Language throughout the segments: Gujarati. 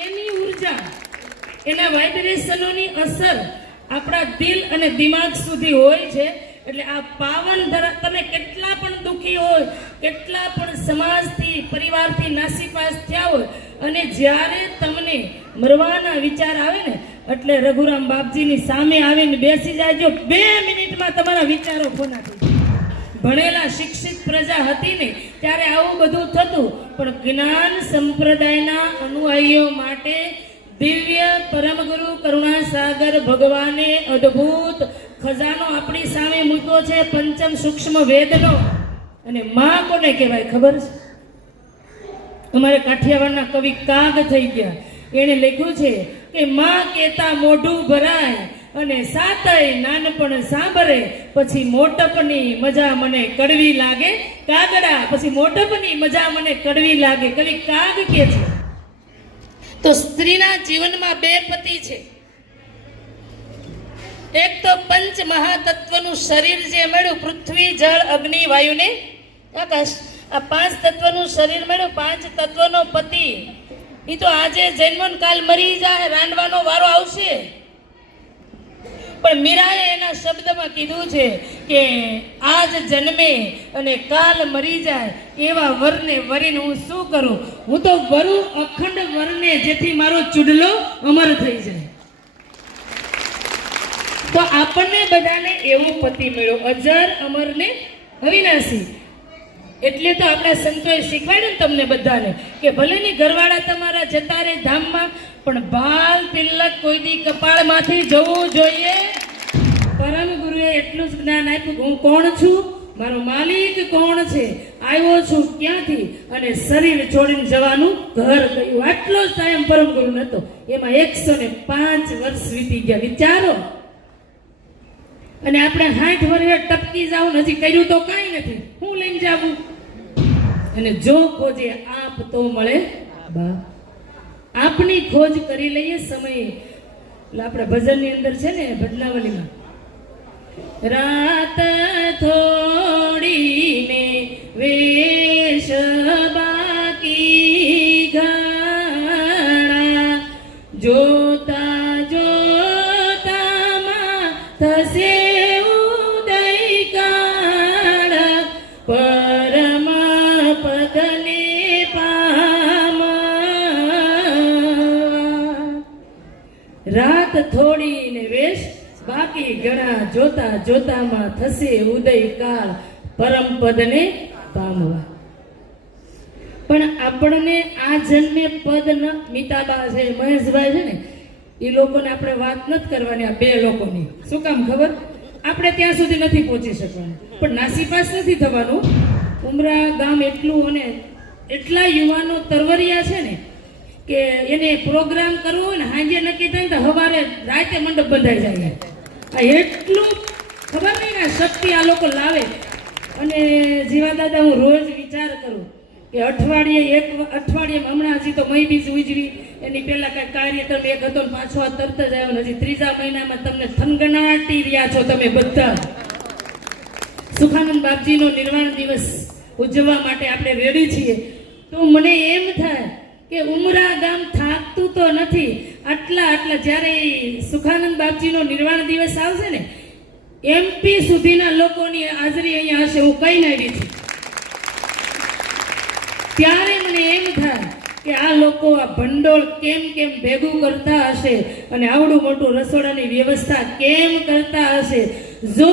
એની ઉર્જા, એના વાઇબ્રેશનોની અસર આપણા દિલ અને દિમાગ સુધી હોય છે. એટલે આ પાવન ધરા, તમે કેટલા પણ દુઃખી હોય, કેટલા પણ સમાજથી પરિવારથી નાસીપાસ થયા હોય, અને જ્યારે તમને મરવાના વિચાર આવે ને એટલે રઘુરામ બાપજીની સામે આવીને બેસી જાયજો. 2 મિનિટમાં તમારા વિચારો પૂર્ણ થઈ જાય. ભણેલા શિક્ષિત પ્રજા હતી ને ત્યારે આવું બધું થતું, પણ જ્ઞાન સંપ્રદાયના અનુયાયીઓ માટે દિવ્ય પરમગુરુ કરુણાસાગર ભગવાને અદ્ભુત ખજાનો આપણી સામે મૂક્યો છે, પંચમ સૂક્ષ્મ વેદનો. અને માં કોને કહેવાય ખબર છે? અમારે કાઠિયાવાડના કવિ કાગ થઈ ગયા, એણે લખ્યું છે કે માં કહેતા મોઢું ભરાય અને સાતય નાનપણ સાંભળે, પછી મોટપની મજા મને કડવી લાગે. કાગડા, પછી મોટપની મજા મને કડવી લાગે, કવિ કાગ કે છે. તો સ્ત્રીના જીવનમાં 2 પતિ છે. એક તો પંચ મહાતત્વનું શરીર જે મળ્યું, પૃથ્વી જળ અગ્નિ વાયુ ને આકાશ, આ 5 તત્વનું શરીર મળ્યું, 5 તત્વનો પતિ. એ તો આજે જન્મન કાલ મરી જાય, રાંડવાનો વારો આવશે. પણ મીરાએ એના શબ્દમાં કીધું છે કે આજ જન્મે અને કાલ મરી જાય એવા વરને વરીને હું શું કરું? હું તો વરું અખંડ વરને, જેથી મારો ચૂડલો અમર થઈ જાય. તો આપણને બધાને એવો પતિ મળ્યો, અજર અમર ને અવિનાશી. એટલે તો આપણા સંતોએ શીખવાડ્યું ને તમને બધાને કે ભલે ની ઘરવાળા તમારા જતા રહે ધામમાં, પણ બાલ તિલક કોઈ દી કપાળમાંથી જવું જોઈએ. પરમ ગુરુએ એટલું જ જ્ઞાન આપ્યું કે હું કોણ છું, મારો માલિક કોણ છે, આવ્યો છું ક્યાંથી, અને શરીર છોડીને જવાનું ઘર કયું. આટલો જ ટાઈમ પરમ ગુરુ નતો, એમાં 105 વર્ષ વીતી ગયા. વિચારો. અને આપણે 60 વર્ષે ટપકી જાવ, હજી કર્યું તો કાંઈ નથી, હું લઈને જાવું? અને જો ખોજે આપ તો મળે બા. આપની ખોજ કરી લઈએ સમયે. એટલે આપણે ભજનની અંદર છે ને, ભજનાવલીમાં, રાત થોડીને વેશ બાકી ઘણા, જોતા જોતામાં થશે ઉદય કાળ, પરમ પદને પામા. રાત થોડી ને વેશ બાકી ઘણા, જોતા જોતામાં થશે ઉદય કાળ, પરમ પદને પામવા. પણ આપણને આ જન્મે પદ ન, મીતાબા છે, મહેશભાઈ છે ને, એ લોકોને આપણે વાત નથી કરવાની. આ 2 લોકોની શું કામ ખબર? આપણે ત્યાં સુધી નથી પહોંચી શકવાનું, પણ નાસીપાસ નથી થવાનું. ઉમરા ગામ એટલું, અને એટલા યુવાનો તરવરિયા છે ને કે એને પ્રોગ્રામ કરવો હોય ને સાંજે નક્કી થાય ને તો સવારે રાતે મંડપ બંધાઈ જાય. આ એટલું ખબર નહીં ને શક્તિ આ લોકો લાવે. અને જીવા દાદા, હું રોજ વિચાર કરું કે અઠવાડિયે હમણાં હજી તો મઈ બીજ ઉજવી, એની પહેલા કઈ કાર્યક્રમ એક હતો, પાછો તરત જ આવ્યો. હજી 3જા મહિનામાં તમને થનગનાટી રહ્યા છો તમે બધા. સુખાનંદ બાપજીનો નિર્વાણ દિવસ ઉજવવા માટે આપણે રેડી છીએ. તો મને એમ થાય કે ઉમરા ગામ થાકતું તો નથી. આટલા જ્યારે સુખાનંદ બાપજીનો નિર્વાણ દિવસ આવશે ને, MP સુધીના લોકોની હાજરી અહીંયા હશે. હું કહીને આવી છું. ત્યારે મને એમ થાય કે આ લોકો આ ભંડોળ કેમ ભેગું કરતા હશે, અને આવડું મોટું રસોડાની વ્યવસ્થા કેમ કરતા હશે. જો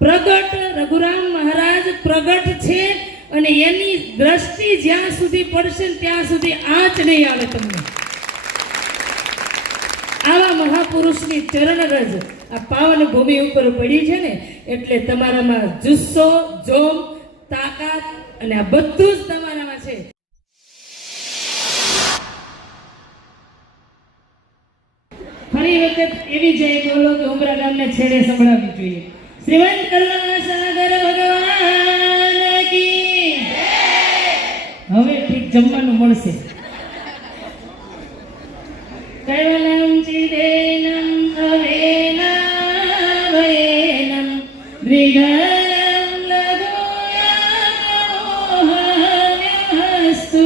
પ્રગટ રઘુરામ મહારાજ પ્રગટ છે, અને એની દ્રષ્ટિ જ્યાં સુધી પડશે ત્યાં સુધી આંચ નહીં આવે તમને. આવા મહાપુરુષની ચરણ રજ આ પાવન ભૂમિ ઉપર પડી છે ને, એટલે તમારામાં જુસ્સો, જોમ, તાકાત અને આ બધું જ તમારામાં છે. ફરી વખત એવી જય બોલો કે ઉમરા ગામને છેડે સંભળાવવી જોઈએ. શ્રીમંત કરુણાસાગર ભગવાન કી જય. હવે ઠીક જમવાનું મળશે. કૈવલમ ચિદેનમ અવેના વયેનમ દ્વિગલમ લઘુયાસ્તુ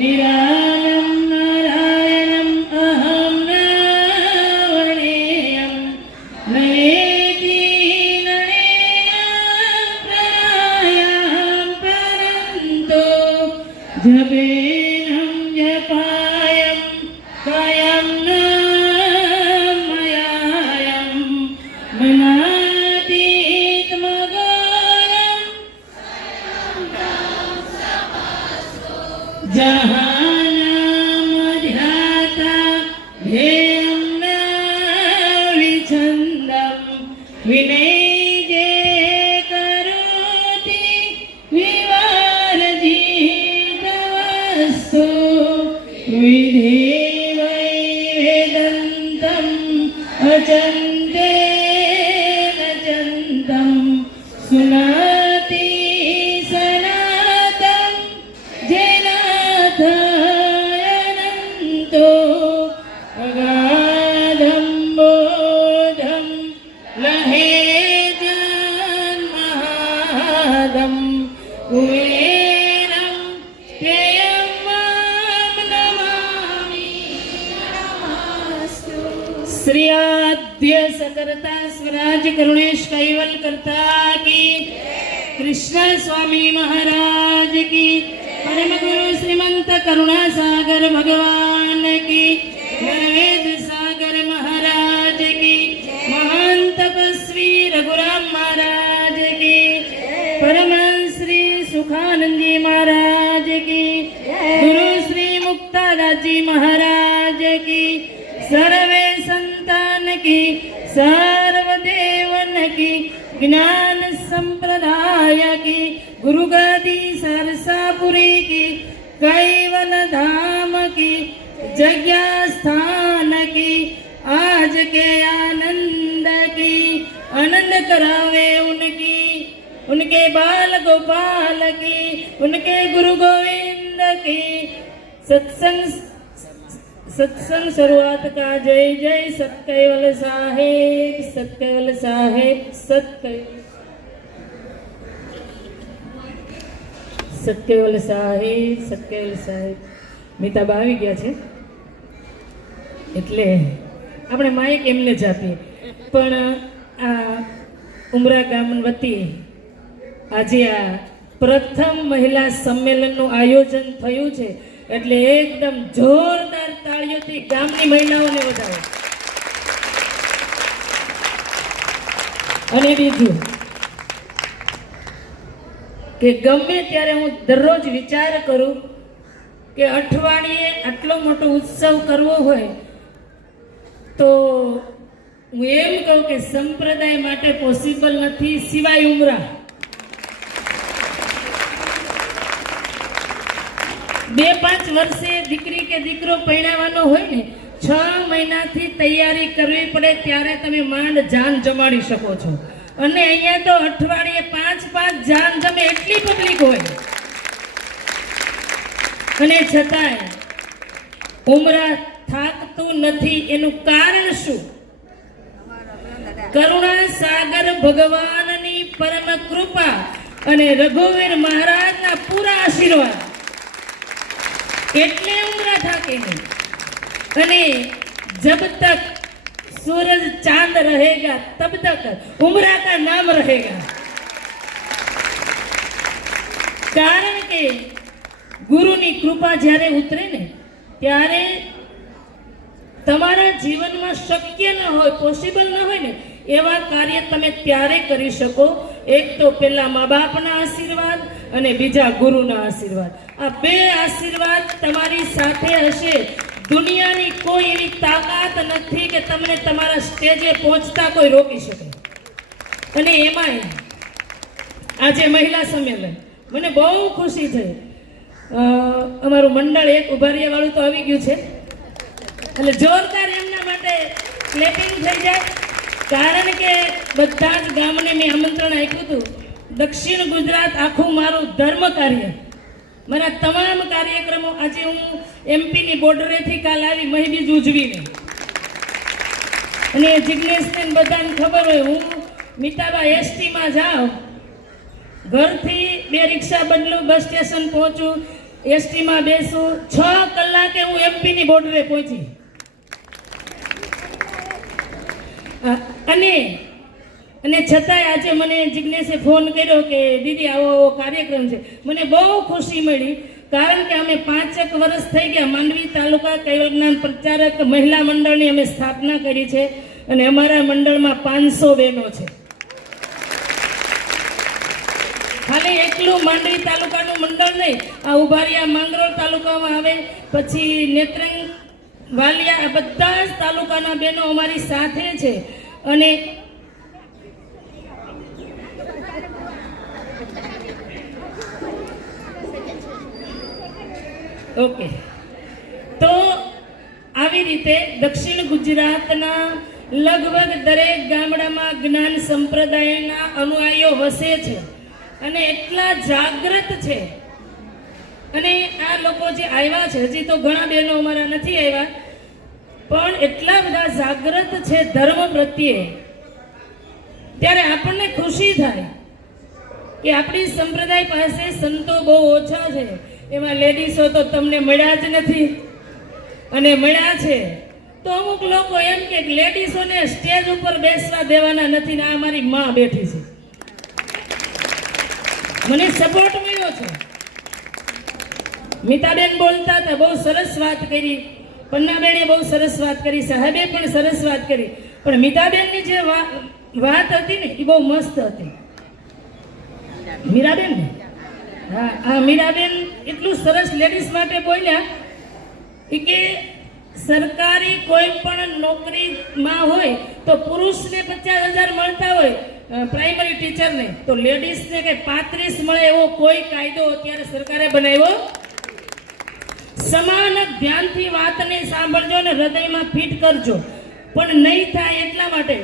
નિરાલમ जपेनं जपायं कायं नामयायं मनातीतमगायं जहानामध्याता ध्येयं न विच्छन्दं विनैजे करोति विवारजितवस्तु विधेवै वेदन्तम् अचन्ते न चन्तं सुनाति सनातं जेनाथायनन्तो अगाधं बोधं लहेजन्महादं कुबेरं प्रियं मां नमामि श्री आद्य सकर्ता स्वराज करुणेश कैवल करता की कृष्ण स्वामी महाराज की परम गुरु श्रीमंत करुणा सागर भगवान की नरवेद सागर महाराज की महान तपस्वी रघुराम महाराज की परमहंस श्री सुखानंद जी महाराज की गुरु श्री मुक्तादास जी महाराज की सर्वे संतान की सर्वदेवन की ज्ञान संप्रदाय की गुरु गदी सरसापुरी की कैवल धाम की जग्या स्थान की आज के आनंद की आनंद करावे उनकी उनके बाल गोपाल की उनके गुरु गोविंद की सत्संग शुरुआत का जय जय सतकैवल साहेब सतकैवल साहेब સત્યવલ સાહેબ મીતાબા આવી ગયા છે એટલે આપણે માઇક એમને જ આપીએ પણ આ ઉમરા ગામ વતી આજે આ પ્રથમ મહિલા સંમેલનનું આયોજન થયું છે એટલે એકદમ જોરદાર તાળીઓથી ગામની મહિલાઓને વધાવો. અને બીજું કે ગમે ત્યારે હું દરરોજ વિચાર કરું કે અઠવાડિયે આટલો મોટો ઉત્સવ કરવો હોય તો હું એમ કહું કે સંપ્રદાય માટે પોસિબલ નથી સિવાય ઉમરા. 2-5 વર્ષે દીકરી કે દીકરો પરણાવવાનો હોય ને 6 મહિનાથી તૈયારી કરવી પડે ત્યારે તમે માંડ જાન જમાડી શકો છો. અને અહીંયા તો અઠવાડિયે 5 જાન જમે એટલી પબ્લિક હોય અને છતાંય ઉમરા થાકતું નથી. એનું કારણ શું? કરુણા સાગર ભગવાનની પરમ કૃપા અને રઘુવીર મહારાજના પૂરા આશીર્વાદ એટલે ઉમરા થાકે નહીં. અને जब तक सूरज चांद रहेगा तब तक उमरा का नाम रहेगा. કારણ કે ગુરુની કૃપા જ્યારે ઉતરે ને ત્યારે તમારા જીવનમાં શક્ય ન હોય, પોસિબલ ન હોય ને એવા કાર્ય તમે ત્યારે કરી શકો. એક તો પેલા મા બાપના આશીર્વાદ અને બીજા ગુરુના આશીર્વાદ. આ બે આશીર્વાદ તમારી સાથે હશે. દુનિયાની કોઈ એવી તાકાત નથી કે તમને તમારા સ્ટેજે પહોંચતા કોઈ રોકી શકે. અને એમાંય આજે મહિલા સંમેલન મને બહુ ખુશી થઈ. અમારું મંડળ એક ઉભારિયા વાળું તો આવી ગયું છે એટલે જોરદાર એમના માટે ક્લેપિંગ થઈ જાય. કારણ કે બધા જ ગામને મેં આમંત્રણ આપ્યું હતું. દક્ષિણ ગુજરાત આખું મારું ધર્મ કાર્ય, મારા તમામ કાર્યક્રમો આજે હું એમપીની બોર્ડરેથી કાલ આવી મહીબીજ ઉજવીને. અને જિજ્ઞેશને બધાને ખબર હોય હું મીતાબા એસટીમાં જાઉં, ઘરથી 2 રિક્ષા બદલું, બસ સ્ટેશન પહોંચું, એસટીમાં બેસું, 6 કલાકે હું એમપીની બોર્ડરે પહોંચી. અને છતાંય આજે મને જિજ્ઞેશે ફોન કર્યો કે દીદી આવો કાર્યક્રમ છે. મને બહુ ખુશી મળી કારણ કે અમે 5 વર્ષ થઈ ગયા માંડવી તાલુકા કૈવલ્ય જ્ઞાન પ્રચારક મહિલા મંડળની અમે સ્થાપના કરી છે અને અમારા મંડળમાં 500 બહેનો છે. ખાલી એકલું માંડવી તાલુકાનું મંડળ નહીં, આ ઉભારિયા માંગરોળ તાલુકામાં આવે, પછી નેત્રંગ વાલિયા, આ બધા જ તાલુકાના બહેનો અમારી સાથે છે. અને ઓકે, તો આવી રીતે દક્ષિણ ગુજરાતના લગભગ દરેક ગામડામાં જ્ઞાન સંપ્રદાયના અનુયાયીઓ વસે છે અને એટલા જાગૃત છે. અને આ લોકો જે આવ્યા છે, હજી તો ઘણા બહેનો અમારા નથી આવ્યા, પણ એટલા બધા જાગૃત છે ધર્મ પ્રત્યે, ત્યારે આપણને ખુશી થાય કે આપણી સંપ્રદાય પાસે સંતો બહુ ઓછા છે. એમાં લેડીઝો તો તમને મળ્યા જ નથી, અને મળ્યા છે તો અમુક લોકો એમ કે લેડીઝોને સ્ટેજ ઉપર બેસવા દેવાના નથી ને આ મારી માં બેઠી છે. મને સપોર્ટ મળ્યો છે. મિતાબેન બોલતા હતા, બહુ સરસ વાત કરી, પન્નાબેને બહુ સરસ વાત કરી, સાહેબે પણ સરસ વાત કરી, પણ મિતાબેનની જે વાત હતી ને એ બહુ મસ્ત હતી. મીરાબેન ને, હા, મીરાબેન એટલું સરસ લેડીઝ માટે બોલ્યા કે સરકારી કોઈ પણ નોકરીમાં હોય તો પુરુષને 50,000 મળતા હોય પ્રાઇમરી ટીચરને, તો લેડીઝને કે 35 મળે એવો કોઈ કાયદો અત્યારે સરકારે બનાવ્યો. સમાન ધ્યાનથી વાતને સાંભળજો ને હૃદયમાં ફિટ કરજો, પણ નહીં થાય એટલા માટે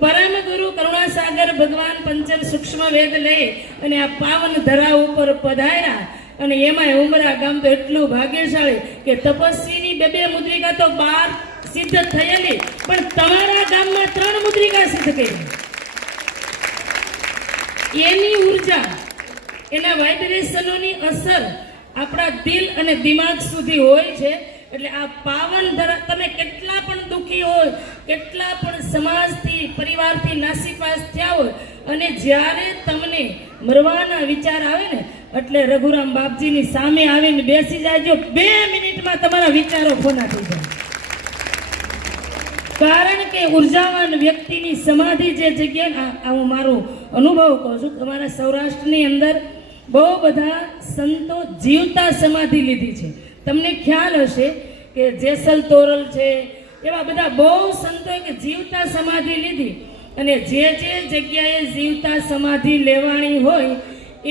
પરમ ગુરુ કરુણાસાગર ભગવાન પંચમ સૂક્ષ્મ વેદ લઈ અને આ પાવન ધરા ઉપર પધાર્યા. અને એમાં ઉમરા ગામ તો એટલું ભાગ્યશાળી કે તપસ્વીની 2 મુદ્રિકા તો 12 સિદ્ધ થયેલી, પણ તમારા ગામમાં 3 મુદ્રિકા સિદ્ધ કરી. એની ઉર્જા, એના વાઇબ્રેશનોની અસર આપણા દિલ અને દિમાગ સુધી હોય છે. એટલે આ પાવન ધરા, તમે કેટલા પણ દુઃખી હોય, કેટલા પણ સમાજથી પરિવારથી નાસીપાસ થયા હોય, અને જ્યારે તમને મરવાના વિચાર આવે ને એટલે રઘુરામ બાપજીની સામે આવીને બેસી જાજો, 2 મિનિટમાં તમારા વિચારો ફોના થઈ જાય. કારણ કે ઉર્જાવાન વ્યક્તિની સમાધિ જે જગ્યા, હું મારો અનુભવ કહું છું, અમારા સૌરાષ્ટ્રની અંદર બહુ બધા સંતો જીવતા સમાધિ લીધી છે. તમને ખ્યાલ હશે કે જેસલ તોરલ છે, એવા બધા બહુ સંતોએ કે જીવતા સમાધિ લીધી. અને જે જગ્યાએ જીવતા સમાધિ લેવાની હોય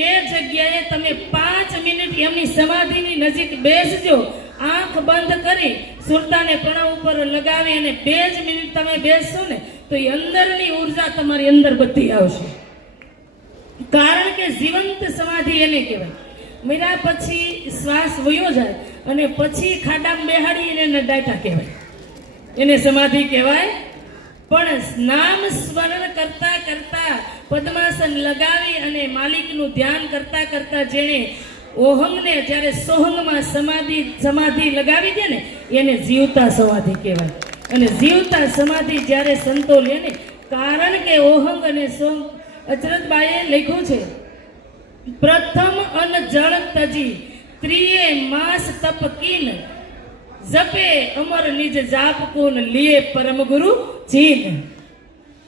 એ જગ્યાએ તમે 5 મિનિટ એમની સમાધિની નજીક બેસજો, આંખ બંધ કરી સુરતાને પ્રણવ ઉપર લગાવી અને 2 જ મિનિટ તમે બેસશો ને તો એ અંદરની ઉર્જા તમારી અંદર બધી આવશે. કારણ કે જીવંત સમાધિ એને કહેવાય. મર્યા પછી શ્વાસ વયો જાય અને પછી ખાડામાં બેહાડી એને ડાયટા કહેવાય, એને સમાધિ કહેવાય. પણ નામ સ્મરણ કરતા કરતા પદ્માસન લગાવી અને માલિકનું ધ્યાન કરતા કરતા જેણે ઓહમને જ્યારે સોહંગમાં સમાધિ લગાવી દે ને એને જીવતા સમાધિ કહેવાય. અને જીવતા સમાધિ જ્યારે સંતો લે ને, કારણ કે ઓહંગ અને સોહંગ, અચરતબાઈએ લખ્યું છે, પ્રથમ અન જળ તજી ત્રિયે માસ તપકીન જપે અમર નિજ જાપ કુન લીએ પરમ ગુરુ ચીન.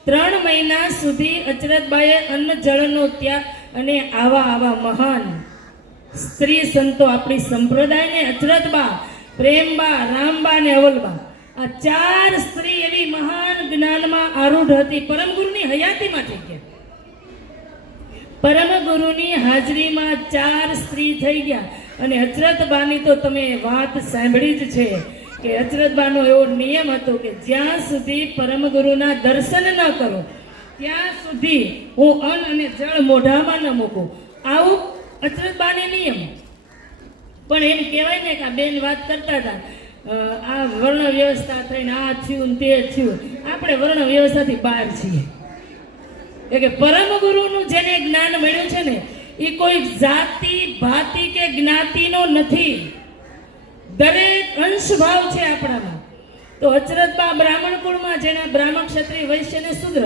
3 મહિના સુધી અચરતબાઈએ અન્ન જળનો ત્યાગ, અને આવા મહાન સ્ત્રી સંતો આપણી સંપ્રદાયને, અચરતબા, પ્રેમબા, રામબા ને અવલબા, આ 4 સ્ત્રી એવી મહાન જ્ઞાનમાં આરૂઢ હતી. પરમ ગુરુની હયાતીમાં થઈ ગયા. પરમ ગુરુની હાજરીમાં 4 સ્ત્રી થઈ ગયા. અને અચરતબાની તો તમે વાત સાંભળી જ છે કે અચરતબાનો એવો નિયમ હતો કે જ્યાં સુધી પરમ ગુરુના દર્શન ન કરો ત્યાં સુધી હું અન્ન અને જળ મોઢામાં ન મૂકું. આવું અચરતબાને નિયમ. પણ એમ કહેવાય ને કે આ બેન વાત કરતા હતા, આ વર્ણ વ્યવસ્થા થઈને આ થયું તે થયું. આપણે વર્ણ વ્યવસ્થાથી બહાર છીએ. કે પરમ ગુરુનું જેને જ્ઞાન મળ્યું છે ને એ કોઈ જાતિ ભાતિ કે જ્ઞાતિનો નથી, દરેક અંશભાવ છે આપણામાં. તો અચરતબા બ્રાહ્મણ કુળમાં, જેના બ્રાહ્મણ, ક્ષત્રિય, વૈશ્ય અને શૂદ્ર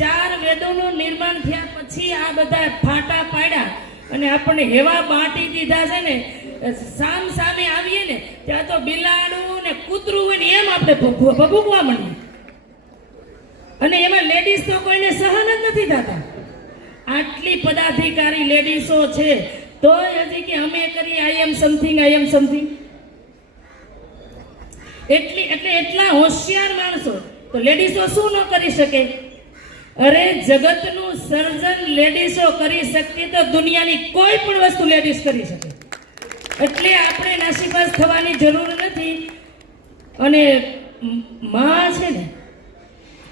4 વેદોનું નિર્માણ થયા પછી આ બધા ફાટા પાડ્યા અને આપણને એવા બાંટી દીધા છે ને, સામ સામે આવીએ ને ત્યાં તો બિલાડું ને કૂતરું હોય ને એમ આપણે ભભૂકવા માંડીએ. અને એમાં લેડીઝ તો કોઈને સહન જ નથી થતા. આટલી પદાધિકારી લેડીઝો છે તોય હજી કે અમે કરી આઈ એમ સમથિંગ. એટલા હોશિયાર માણસો તો લેડીઝો શું ન કરી શકે? અરે જગતનું સર્જન લેડીઝો કરી શકતી તો દુનિયાની કોઈ પણ વસ્તુ લેડીઝ કરી શકે. એટલે આપણે નાસીપાસ થવાની જરૂર નથી. અને માં છે ને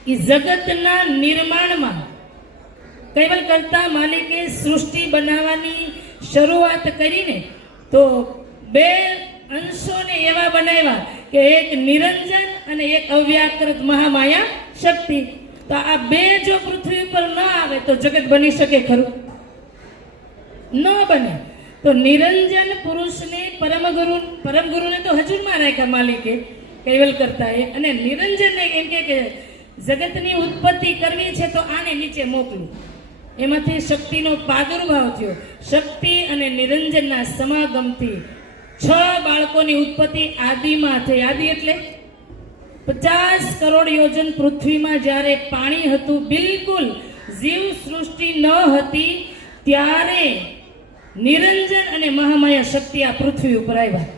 એ જગતના નિર્માણમાં કૈવલ કરતા માલિકે સૃષ્ટિ બનાવવાની શરૂઆત કરીને તો બે અંશોને એવા બનાવ્યા કે એક નિરંજન અને એક અવ્યાકૃત મહામાયા શક્તિ. તો આ બે જો પૃથ્વી પર ન આવે તો જગત બની શકે ખરું? ન બને. તો નિરંજન પુરુષને પરમગુરુને તો હજુરમાં રાખ્યા માલિકે કૈવલ કરતાએ. અને નિરંજનને એમ કે જગતની ઉત્પત્તિ કરવી છે તો આને નીચે મોકલું. એમાંથી શક્તિનો પ્રાદુર્ભાવ થયો. શક્તિ અને નિરંજનના સમાગમથી 6 બાળકોની ઉત્પત્તિ આદિમાં થઈ. આદિ એટલે 50 કરોડ યોજન પૃથ્વીમાં જ્યારે પાણી હતું, બિલકુલ જીવ સૃષ્ટિ ન હતી, ત્યારે નિરંજન અને મહામાયા શક્તિ આ પૃથ્વી ઉપર આવ્યા.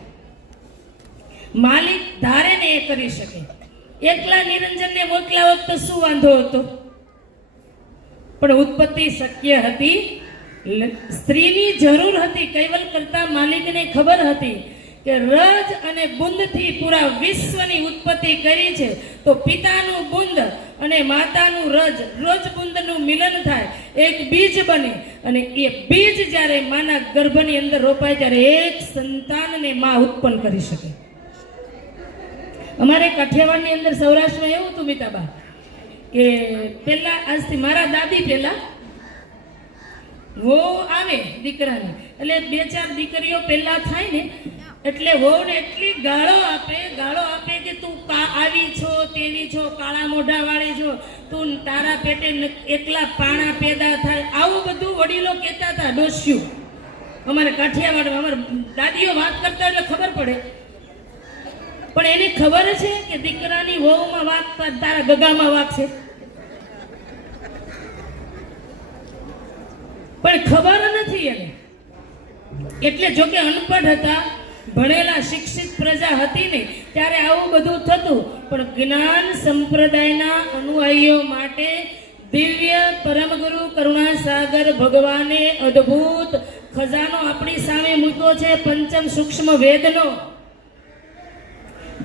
માલિક ધારે ને એ કરી શકે. એકલા નિરંજનને મોકલા હોત તો શું વાંધો હતો? પણ ઉત્પત્તિ શક્ય હતી. સ્ત્રીની જરૂર હતી. કૈવલ કરતા માલિકને ખબર હતી કે રજ અને બુંદથી પૂરા વિશ્વની ઉત્પત્તિ કરી છે. તો પિતાનું બુંદ અને માતાનું રજ બુંદનું મિલન થાય, એક બીજ બને. અને એ બીજ જ્યારે માના ગર્ભની અંદર રોપાય ત્યારે એક સંતાનને માં ઉત્પન્ન કરી શકે. અમારે કાઠિયાવાડની અંદર સૌરાષ્ટ્રમાં એવું હતું મીતાબા કે પેલા આજથી મારા દાદી પેલા વહુ આવે દીકરાની, એટલે 2-4 દીકરીઓ પેલા થાય ને એટલે વહુને એટલી ગાળો આપે કે તું આવી છો, તેવી છો, કાળા મોઢા વાળી છો, તું તારા પેટે એકલા પાણા પેદા થાય, આવું બધું વડીલો કહેતા હતા. ડોસ્યું અમારે કાઠિયાવાડમાં અમારા દાદીઓ વાત કરતા એટલે ખબર પડે. પણ એને ખબર છે કે દીકરાની વહુમાં વાગતા તારા ગગામાં વાગશે? પણ ખબર નથી એને. એટલે જો કે અનપઢ હતા, ભણેલા શિક્ષિત પ્રજા હતી ને ત્યારે આવું બધું થતું. પણ જ્ઞાન સંપ્રદાયના અનુયાયીઓ માટે દિવ્ય પરમગુરુ કરુણાસાગર ભગવાને અદ્ભુત ખજાનો આપણી સામે મૂક્યો છે. પંચમ સૂક્ષ્મ વેદનો.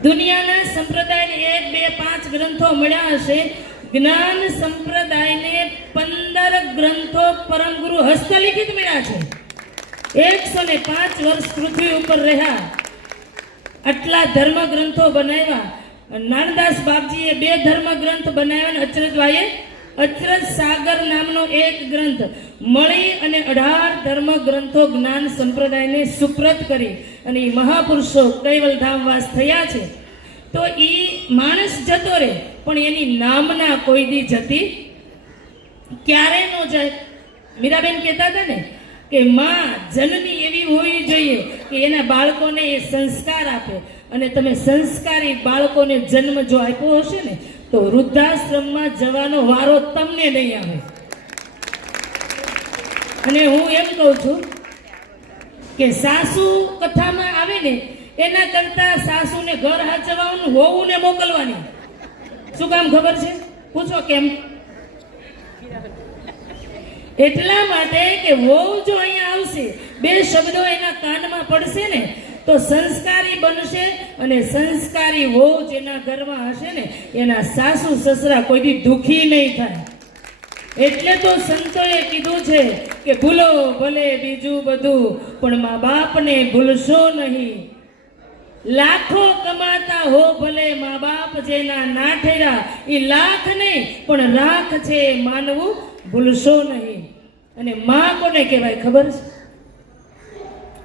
દુનિયાના સંપ્રદાયને 1, 2, 5 ગ્રંથો મળ્યા હશે. જ્ઞાન સંપ્રદાયને 15 ગ્રંથો પરમગુરુ હસ્તલિખિત મળ્યા છે. 105 વર્ષ પૃથ્વી ઉપર રહ્યા, આટલા ધર્મ ગ્રંથો બનાવ્યા. નાનદાસ બાપજીએ 2 ધર્મ ગ્રંથ બનાવ્યા. અચરજભાઈએ અચરજ સાગર નામનો એક ગ્રંથ મળી અને 18 ધર્મ ગ્રંથો જ્ઞાન સંપ્રદાયને સુપ્રત કરી. અને એ મહાપુરુષો કૈવલ ધામવાસ થયા છે. તો એ માણસ જતો રહે પણ એની નામના કોઈ દી જતી ક્યારે ન જાય. મીરાબેન કહેતા હતા ને કે માં જનની એવી હોવી જોઈએ કે એના બાળકોને એ સંસ્કાર આપે. અને તમે સંસ્કારી બાળકોને જન્મ જો આપ્યો હશે ને તો વૃદ્ધાશ્રમમાં જવાનો વારો તમને નહીં આવે. અને હું એમ કહું છું કે સાસુ કથામાં આવે ને એના કરતા સાસુને ઘર હાચવવાનું, વહુને મોકલવાની. શું કામ ખબર છે? પૂછો કેમ? એટલા માટે કે વહુ જો અહીંયા આવશે, 2 શબ્દો એના કાનમાં પડશે ને તો સંસ્કારી બનશે. અને સંસ્કારી વહુ જેના ઘરમાં હશે ને એના સાસુ સસરા કોઈ દી દુખી નહીં થાય. એટલે તો સંતોએ કીધું છે કે ભૂલો ભલે બીજું બધું પણ મા બાપને ભૂલશો નહીં. લાખો કમાતા હો ભલે મા બાપ જેના ના ઠેરા, એ લાખ નહીં પણ રાખ છે માનવું ભૂલશો નહીં. અને માં કોને કહેવાય ખબર છે?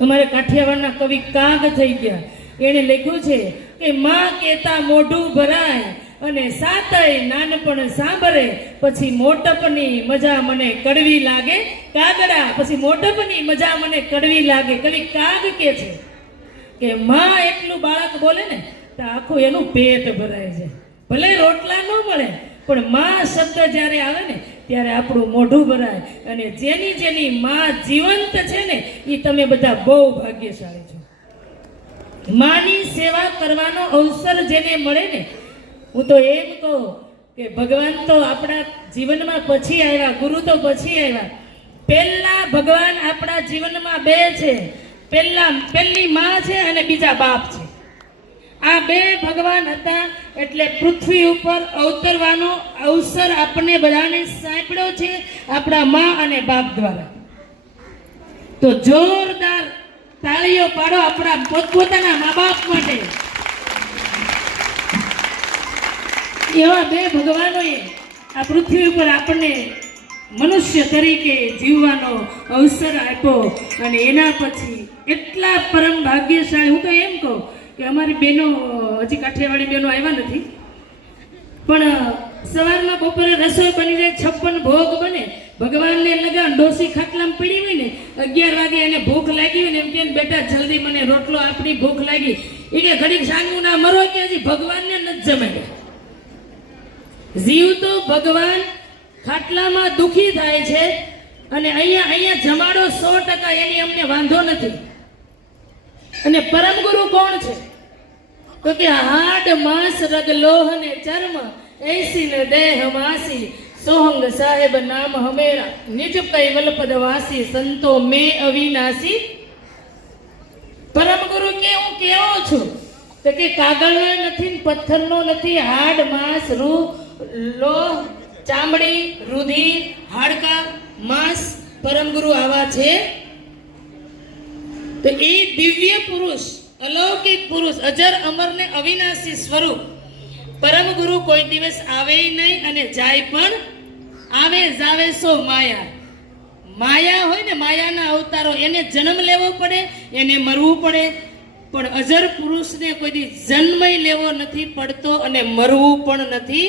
અમારે કાઠિયાવાડના કવિ કાગ થઈ ગયા, એણે લખ્યું છે કે માં કહેતા મોઢું ભરાય, અને સાતય નાનપણ સાંભળે, પછી મોટપની મજા મને કડવી લાગે કાગડા, પછી મોટપની મજા મને કડવી લાગે. કવિ કાગ કે છે કે માં એટલું બાળક બોલે ને તો આખું એનું પેટ ભરાય છે. ભલે રોટલા ન મળે પણ માં શબ્દ જ્યારે આવે ને ત્યારે આપણું મોઢું ભરાય. અને જેની જેની માં જીવંત છે ને એ તમે બધા બહુ ભાગ્યશાળી છો. માની સેવા કરવાનો અવસર જેને મળે ને, હું તો એમ કહું કે ભગવાન તો આપણા જીવનમાં પછી આવ્યા, ગુરુ તો પછી આવ્યા. પહેલા ભગવાન આપણા જીવનમાં બે છે. પહેલી માં છે અને બીજા બાપ છે. આ બે ભગવાન હતા એટલે પૃથ્વી ઉપર અવતરવાનો અવસર આપણને બધાને સાંપડ્યો છે આપણા માં અને બાપ દ્વારા. તો જોરદાર તાળીઓ પાડો આપણા પોતપોતાના મા બાપ માટે. એવા બે ભગવાનોએ આ પૃથ્વી ઉપર આપણને મનુષ્ય તરીકે જીવવાનો અવસર આપ્યો. અને એના પછી એટલા પરમ ભાગ્યશાળી, હું તો એમ કહું કે અમારી બહેનો હજી કાઠિયાવાડી બહેનો આવ્યા નથી, પણ સવારમાં બપોરે રસોઈ બની જાય, 56 ભોગ બને, ભગવાનને લગાવ, ડોસી ખાટલામાં પડી હોય ને 11 વાગે એને ભૂખ લાગી હોય ને એમ કે બેટા જલ્દી મને રોટલો આપણી ભૂખ લાગી. એ કે ઘડીક સાંગું ના મરો કે હજી ભગવાનને નથી જમાડ્યા. જીવ તો ભગવાન ખાટલામાં દુખી થાય છે અને અહીંયા જમાડો 100%, એની અમને વાંધો નથી. અને પરમ ગુરુ કોણ છે તો કે હાડ માંસ રગ લોહ ને ચર્મ એસી ને દેહ માસી સોહંગ સાહેબ નામ હમેરા નિજ કૈવલ પદ વાસી સંતો મે અવિનાશી. પરમ ગુરુ કે હું કેવો છું તો કે કાગળનો નથી, પથ્થરનો નથી, હાડ માંસ રૂ લોહ ચામડી રુધિર હાડકા માંસ પરમ ગુરુ આવા છે. તો એ દિવ્ય પુરુષ, અલૌકિક પુરુષ, અજર અમર ને અવિનાશી સ્વરૂપ પરમ ગુરુ કોઈ દિવસ આવે નહીં અને જાય પણ. આવે જાવે સો માયા. માયા હોય ને, માયાના અવતારો, એને જન્મ લેવો પડે, એને મરવું પડે, પણ અજર પુરુષને કોઈ દી જન્મય લેવો નથી પડતો અને મરવું પણ નથી.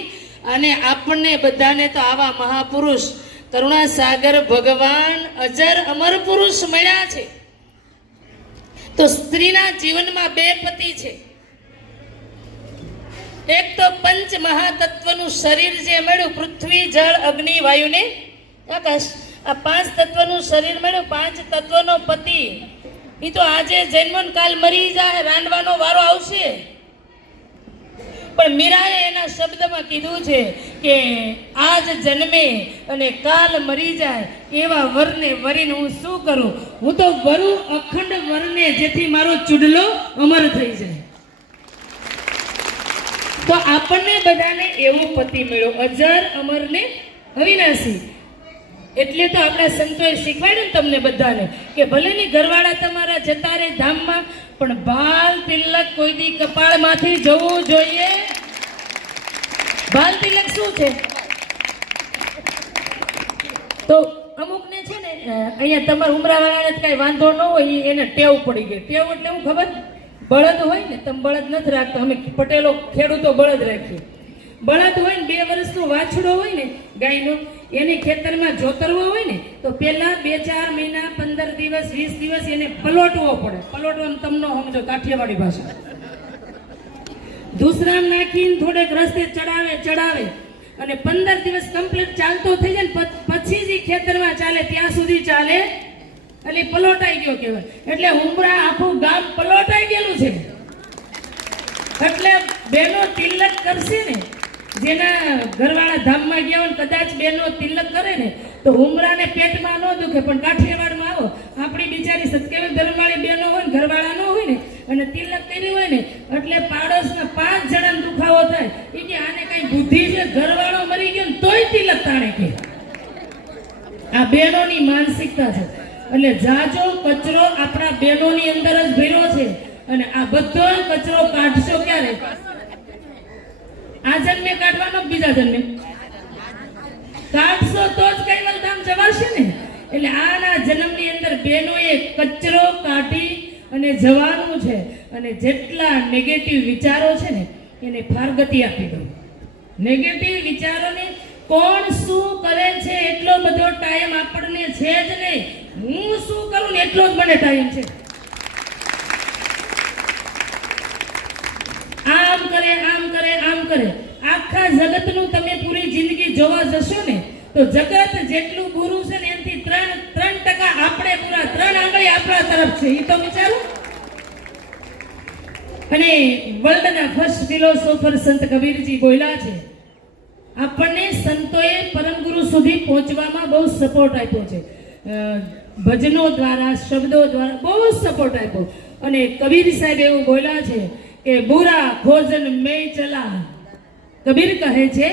અને આપણને બધાને તો આવા મહાપુરુષ કરુણા સાગર ભગવાન અજર અમર પુરુષ મળ્યા છે. તો સ્ત્રીના જીવનમાં બે પતિ છે. એક તો પંચ મહાતત્વનું શરીર જે મળ્યું, પૃથ્વી જળ અગ્નિ વાયુ ને આકાશ, આ 5 તત્વનું શરીર મળ્યું, 5 તત્વનો પતિ. એ તો આજે જન્મન કાલ મરી જાય, રાંડવાનો વારો આવશે. પણ મીરાએ એના શબ્દમાં કીધું છે કે આજ જન્મે અને કાલ મરી જાય એવા વરને વરીને હું શું કરું? હું તો વરું અખંડ વરને, જેથી મારો ચૂડલો અમર થઈ જાય. તો આપણને બધાને એવો પતિ મળ્યો, અજર અમર ને અવિનાશી. એટલે તો આપણા સંતોએ શીખવાડ્યું તમને બધાને કે ભલે ની ઘરવાળા તમારા જતા રહે ધામમાં, પણ બાલ તિલક કોઈ દી કપાળમાંથી જવું જોઈએ. બાલ તિલક શું છે? તો અમુકને છે ને અહીંયા તમારા ઉમરાવાળાને કઈ વાંધો ન હોય, એને ટેવ પડી ગઈ. ટેવ એટલે હું ખબર, બળદ હોય ને, તમે બળદ નથી રાખતા, અમે પટેલો ખેડૂતો બળદ રાખીએ. બળદ હોય ને, 2 વર્ષનો વાછડો હોય ને ગાયનો, એને ખેતરમાં જોતરવો હોય ને તો પહેલા 2-4 મહિના 15 દિવસ 20 દિવસ એને પલોટવો પડે. પલોટવામાં તમને સમજો કાઠિયાવાડી ભાષા. ધૂસરામ નાખીને થોડેક રસ્તે ચડાવે અને 15 દિવસ કમ્પ્લીટ ચાલતો થઈ જાય ને પછી જ ખેતરમાં ચાલે, ત્યાં સુધી ચાલે એટલે પલોટાઈ ગયો કહેવાય. એટલે ઉમરા આખું ગામ પલોટાઈ ગયેલું છે. એટલે બેનો તિલક કરશે ને, જેના ઘરવાળા ધામમાં ગયા હોય, કદાચ બેનો તિલક કરે ને તો ઉમરાને પેટમાં ન દુખે. પણ કાઠિયાવાડમાં આવો, આપણી બિચારી સત્કેવી ધર્મવાળી બેનો હોય ને, ઘરવાળા ન હોય ને, અને તિલક કરી હોય ને એટલે પાડોશના 5 જણાને દુખાવો થાય. એ કે આને કઈ બુદ્ધિ છે, ઘરવાળો મરી ગયો ને તોય તિલક તાણે કે. આ બેનોની માનસિકતા છે. એટલે જાજો કચરો આપણા બેનોની અંદર જ ભર્યો છે. અને આ બધો કચરો કાઢશો ક્યારે? આ જન્મે કાઢવાનો, બીજા જન્મે કાઢશો તો જ કૈવલધામ જવાશે ને. એટલે આના જન્મની અંદર બહેનોએ કચરો કાઢી અને જવાનું છે. અને જેટલા નેગેટિવ વિચારો છે ને એને ફારગતી આપી દો. નેગેટિવ વિચારોને કોણ શું કરે છે એટલો બધો ટાઈમ આપણને છે જ નહીં. હું શું કરું ને એટલો જ મને ટાઈમ છે. આમ કરે આમ કરે આમ કરે. આખા જગતનું તમે પૂરી જિંદગી જોવા જશો ને તો જગત જેટલું બુરું છે ને એનાથી 3% આપણે પૂરા 3 આંગળી આપણા તરફ છે. એ તો વિચારો. અને વર્લ્ડના ફર્સ્ટ ફિલોસોફર સંત કબીરજી બોલ્યા છે, આપણને સંતોએ પરમ ગુરુ સુધી પહોંચવામાં બહુ સપોર્ટ આપ્યો છે. ભજનો દ્વારા, શબ્દો દ્વારા બહુ સપોર્ટ આપ્યો. અને કબીર સાહેબ એવું બોલ્યા છે કે બુરા ખોજન મેં ચલા. કબીર કહે છે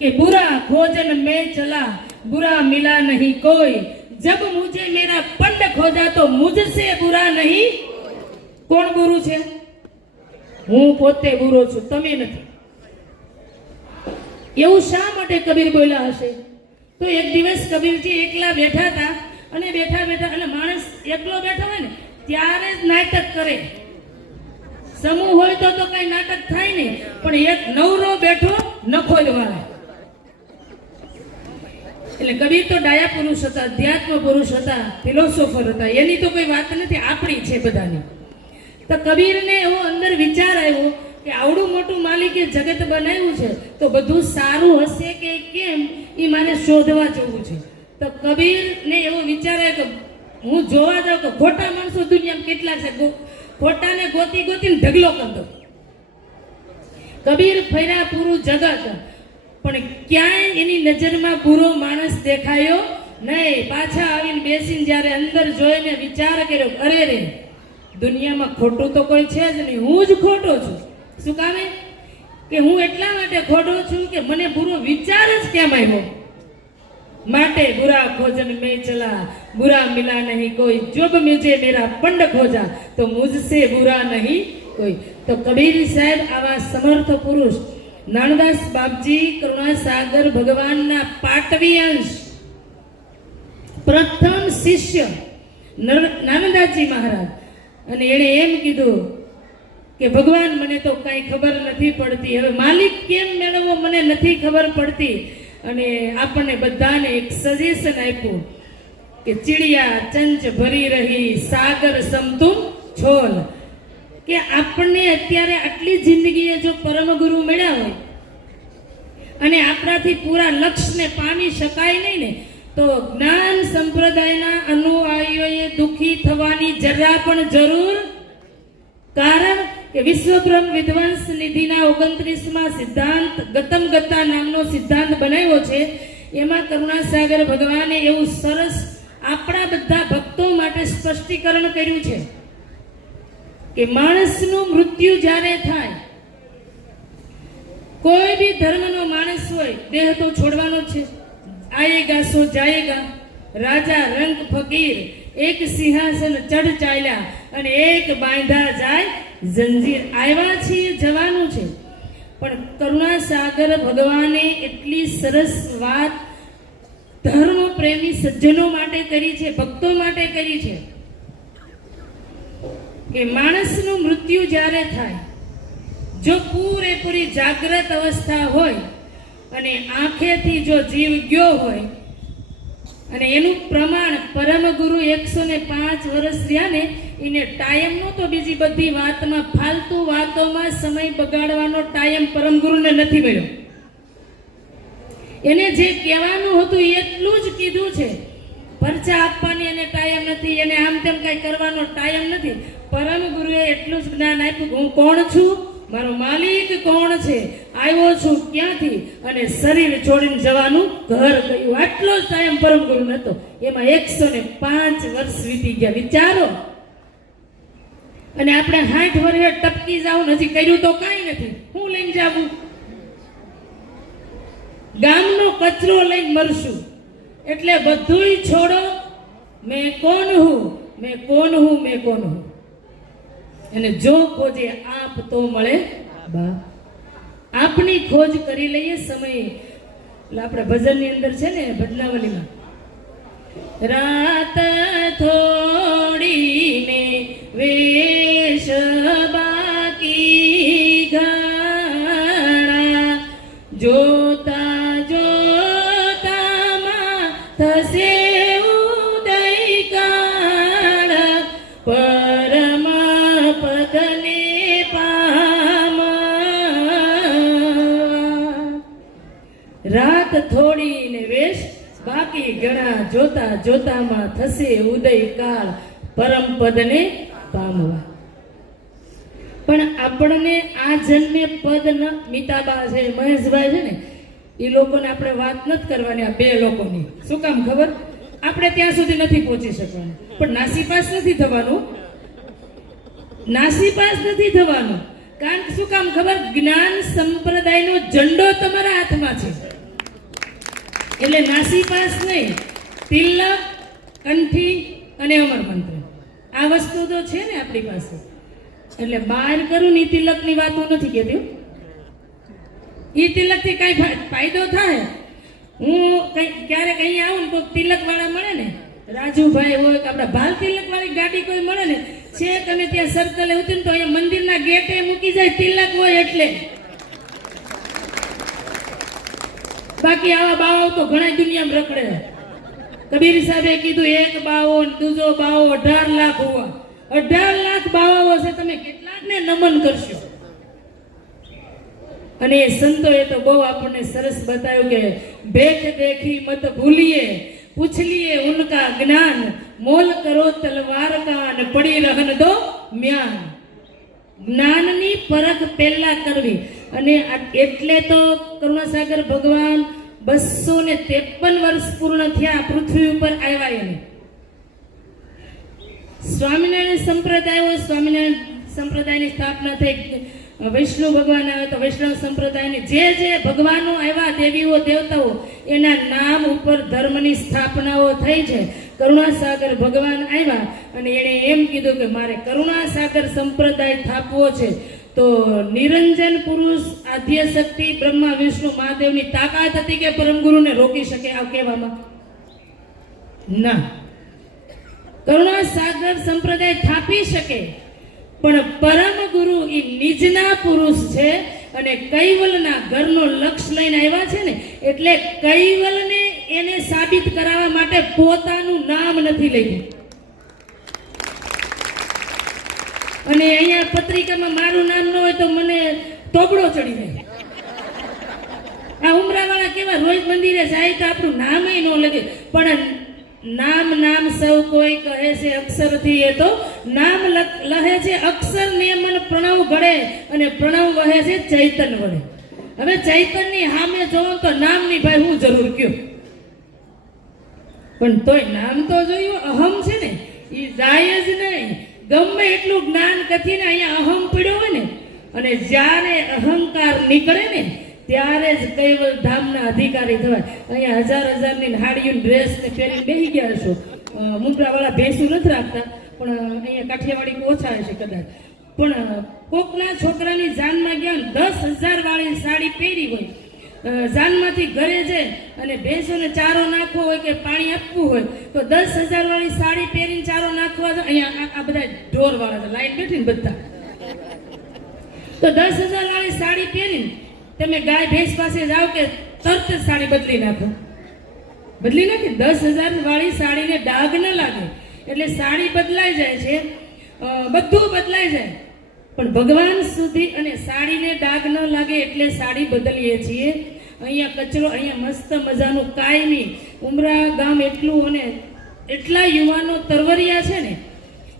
કે બુરા ખોજન મેં ચલા, बुरा मिला नहीं कोई, जब मुझे मेरा पंड खोजा तो मुझसे बुरा नहीं. કોણ બુરું છે? હું પોતે બુરો છું, તમે નથી. એવું શા માટે કબીર બોલ્યા હશે? તો એક દિવસ કબીરજી એકલા બેઠા હતા અને બેઠા બેઠા અને માણસ એકલો બેઠો હોય ને ત્યારે જ નાટક કરે. સમૂહ હોય તો કઈ નાટક થાય નહીં, પણ એક નવરો બેઠો નખો જ વાળે. એટલે કબીર તો ડાયા પુરુષ હતા, અધ્યાત્મ પુરુષ હતા, ફિલોસોફર હતા. એની તો કોઈ વાત નથી, આપણી છે બધાની. તો કબીરને એવો અંદર વિચાર આવ્યો કે આવડું મોટું માલિકે જગત બનાવ્યું છે તો બધું સારું હશે કે કેમ એ મારે શોધવા જવું છે. તો કબીરને એવો વિચાર આવ્યો કે હું જોવા જાઉં કે ખોટા માણસો દુનિયામાં કેટલા છે, ખોટાને ગોતી ગોતીને ઢગલો કરી દો. કબીર ફર્યા પૂરું જગત, પણ ક્યાંય એની નજરમાં બુરો માણસ દેખાયો નહીં. પાછા આવીને બેસીને જ્યારે અંદર જોઈને વિચાર કર્યો, અરે રે દુનિયામાં ખોટું તો કોઈ છે જ નહીં, હું જ ખોટો છું. શું કામે? કે હું એટલા માટે ખોટો છું કે મને બુરો વિચાર જ કેમ આવ્યો. માટે બુરા ખોજન મેં ચલા, बुरा मिला नहीं कोई, जब मुझे मेरा पंड खोजा तो मुझसे बुरा नहीं कोई. तो कबीर साहेब आवा समर्थ पुरुष, નાનદાસ બાપજી કરુણાસાગર ભગવાનના પાટવી અંશ, પ્રથમ શિષ્ય નાનદાસજી મહારાજ. અને એણે એમ કીધું કે ભગવાન મને તો કઈ ખબર નથી પડતી, હવે માલિક કેમ મેળવવો મને નથી ખબર પડતી. અને આપણને બધાને એક સજેશન આપ્યું કે ચીડિયા ચંચ ભરી રહી સાગર સમતુમ છોલ. કે આપણને અત્યારે આટલી જિંદગીએ જો પરમ ગુરુ મળ્યા હોય અને આપણાથી પૂરા લક્ષ્યને પામી શકાય નહીં ને, તો જ્ઞાન સંપ્રદાયના અનુયાયીઓએ દુઃખી થવાની જરા પણ જરૂર. કારણ કે વિશ્વબ્રહ્મ વિધ્વંસ નિધિના 29માં સિદ્ધાંત ગતમ ગતા નામનો સિદ્ધાંત બનાવ્યો છે. એમાં કરુણાસાગર ભગવાને એવું સરસ આપણા બધા ભક્તો માટે સ્પષ્ટીકરણ કર્યું છે કે માણસનું મૃત્યુ જ્યારે થાય, કોઈ બી ધર્મનો માણસ હોય, દેહ તો છોડવાનો છે. આયેગા સો જાયેગા. રાજા રંગ ફકીર એક સિંહાસન ચઢ ચાલ્યા અને એક બાંધા જાય જંજીર. આવ્યા છીએ, જવાનું છે. પણ કરુણાસાગર ભગવાને એટલી સરસ વાત ધર્મ પ્રેમી સજ્જનો માટે કરી છે, ભક્તો માટે કરી છે કે માણસનું મૃત્યુ જ્યારે થાય, જો પૂરેપૂરી જાગ્રત અવસ્થા હોય અને આંખેથી જો જીવ ગયો હોય, અને એનું પ્રમાણ પરમ ગુરુ 105 વર્ષ રહ્યા ને, એને ટાઈમ નહોતો બીજી બધી વાતમાં, ફાલતુ વાતોમાં સમય બગાડવાનો ટાઈમ પરમ ગુરુને નથી મળ્યો. એને જે કહેવાનું હતું એટલું જ કીધું છે. પરચા આપવાની એને ટાઈમ નથી, એને આમ તેમ કઈ કરવાનો ટાઈમ નથી. પરમ ગુરુએ એટલું જ જ્ઞાન આપ્યું કે હું કોણ છું, મારો માલિક કોણ છે, આવ્યો છું ક્યાંથી, અને શરીર છોડીને જવાનું ઘર કયું. આટલો જ ટાઈમ પરમ ગુરુ નતો. એમાં 105 વર્ષ વીતી ગયા, વિચારો. અને આપણે 60 વર્ષે ટપકી જાવ, હજી કર્યું તો કાંઈ નથી, હું લઈને જાવું? ગામનો કચરો લઈને મરશું. એટલે બધુંય છોડો. મેં કોણ હું, મેં કોણ હું, મેં કોણ હું. અને જો ખોજે આપ તો મળે બા. આપની ખોજ કરી લઈએ સમય. એટલે આપણે ભજનની અંદર છે ને, ભજનાવલીમાં, રાત થોડીને વેશ બાકી ઘણા, જો પરમ પદને પામવા. રાત થોડી ને વેશ બાકી ઘણા, જોતા જોતામાં થશે ઉદય કાળ, પરમ પદને પામવા. પણ આપણને આ જન્મે પદ ન, મીતાબા છે, મહેશભાઈ છે ને, એ લોકોને આપણે વાત નથી કરવાની, આ બે લોકોની. શું કામ ખબર? આપણે ત્યાં સુધી નથી પહોંચી શકવાનું, પણ નાસીપાસ નથી થવાનું. નાસીપાસ નથી થવાનું. કારણ કે શું કામ ખબર? જ્ઞાન સંપ્રદાયનો ઝંડો તમારા હાથમાં છે. એટલે નાસીપાસ નહીં, તિલક, કંઠી અને અમર મંત્ર, આ વસ્તુ તો છે ને આપણી પાસે. એટલે બહાર કરું ને તિલકની વાત હું નથી કહેતી. એ તિલકથી કઈ ફાયદો થાય? હું ક્યારેક અહીંયા આવું ને કોઈ તિલક વાળા મળે ને, રાજુભાઈ હોય કે આપણા ભાલ તિલક વાળી ગાડી કોઈ મળે ને, છે તમે ત્યાં સર્કલે ઉતરી ને તો અહીંયા મંદિરના ગેટે મૂકી જાય તિલક હોય એટલે. બાકી આવા બાવાઓ તો ઘણા દુનિયામાં રખડે. કબીર સાહેબે કીધું એક બાવો દૂજો બાવો 18 લાખ હોવા. 18 લાખ બાવાઓ છે, તમે કેટલાકને નમન કરશો? અને એ સંતોએ તો બહુ આપણને સરસ બતાવ્યું કે ભેટ દેખી મત ભૂલીએ, પૂછ લીએ ઉનકા જ્ઞાન, મોલ કરો તલવાર કા અને પડી રહન દો મ્યાન. જ્ઞાનની પરખ પહેલા કરવી. અને એટલે તો કરુણાસાગર ભગવાન 253 વર્ષ પૂર્ણ થયા પૃથ્વી ઉપર આવ્યા. એને સ્વામિનારાયણ સંપ્રદાય, સ્વામિનારાયણ સંપ્રદાયની સ્થાપના થઈ. વૈષ્ણવ ભગવાન આવ્યા તો વૈષ્ણવ સંપ્રદાયની જે ભગવાનો આવ્યા, દેવીઓ દેવતાઓ, એના નામ ઉપર ધર્મની સ્થાપનાઓ થઈ છે. કરુણાસાગર ભગવાન આવ્યા અને એણે એમ કીધું કે મારે કરુણાસાગર સંપ્રદાય સ્થાપવો છે. તો નિરંજન પુરુષ, આદ્ય શક્તિ, બ્રહ્મા વિષ્ણુ મહાદેવની તાકાત હતી કે પરમગુરુને રોકી શકે આ કહેવામાં? ના. કરુણાસાગર સંપ્રદાય સ્થાપી શકે, પણ પરમ ગુરુ એ નિજના પુરુષ છે અને કૈવલના ઘરનો લક્ષ્ય લઈને આવ્યા છે ને, એટલે કૈવલને એને સાબિત કરાવવા માટે પોતાનું નામ નથી લખ્યું. અને અહીંયા પત્રિકામાં મારું નામ ન હોય તો મને તોબડો ચડી જાય. આ ઉમરાવાળા કેવા રોજ મંદિરે જાય તો આપણું નામ ન લખે, પણ નામ સૌ કોઈ કહે છે અક્ષરથી, એ તો નામ લહે છે અક્ષર નિયમન પ્રણવ ઘડે અને પ્રણવ વહે છે ચૈતન વડે. હવે ચૈતનની સામે જોવો તો નામની ભાઈ હું જરૂર કયો? પણ તોય નામ તો જોયું. અહમ છે ને એ જાય જ નહીં. ગમે એટલું જ્ઞાન કથીને અહીંયા અહમ પીડ્યો હોય ને, અને જ્યારે અહંકાર નીકળે ને ત્યારે જ કૈવલ ધામના અધિકારી થવાય. અહીંયા હજારની હાડીયું ડ્રેસ ને પહેરીને બેસી ગયા છો. મુંદ્રાવાળા ભેંસું નથી રાખતા, પણ અહીંયા કાઠિયાવાડી ઓછા છે કદાચ. પણ કોકના છોકરાની જાનમાં ગયા 10,000 વાળી સાડી પહેરી હોય, જાનમાંથી ઘરે જાય અને ભેંસોને ચારો નાખવો હોય કે પાણી આપવું હોય તો 10,000 વાળી સાડી પહેરીને ચારો નાખવા જાય. અહીંયા આ બધા ઢોર વાળા લાઈન બેઠીને બધા, તો 10,000 વાળી સાડી પહેરીને તમે ગાય ભેંસ પાસે જાઓ કે તરત જ સાડી બદલી નાખો. બદલી નાખી 10,000 વાળી સાડીને ડાઘ ન લાગે એટલે સાડી બદલાઈ જાય છે, બધું બદલાઈ જાય. પણ ભગવાન સુધી અને સાડીને ડાઘ ન લાગે એટલે સાડી બદલીએ છીએ. અહીંયા કચરો, અહીંયા મસ્ત મજાનું કાયમી ઉમરા ગામ એટલું, અને એટલા યુવાનો તરવરિયા છે ને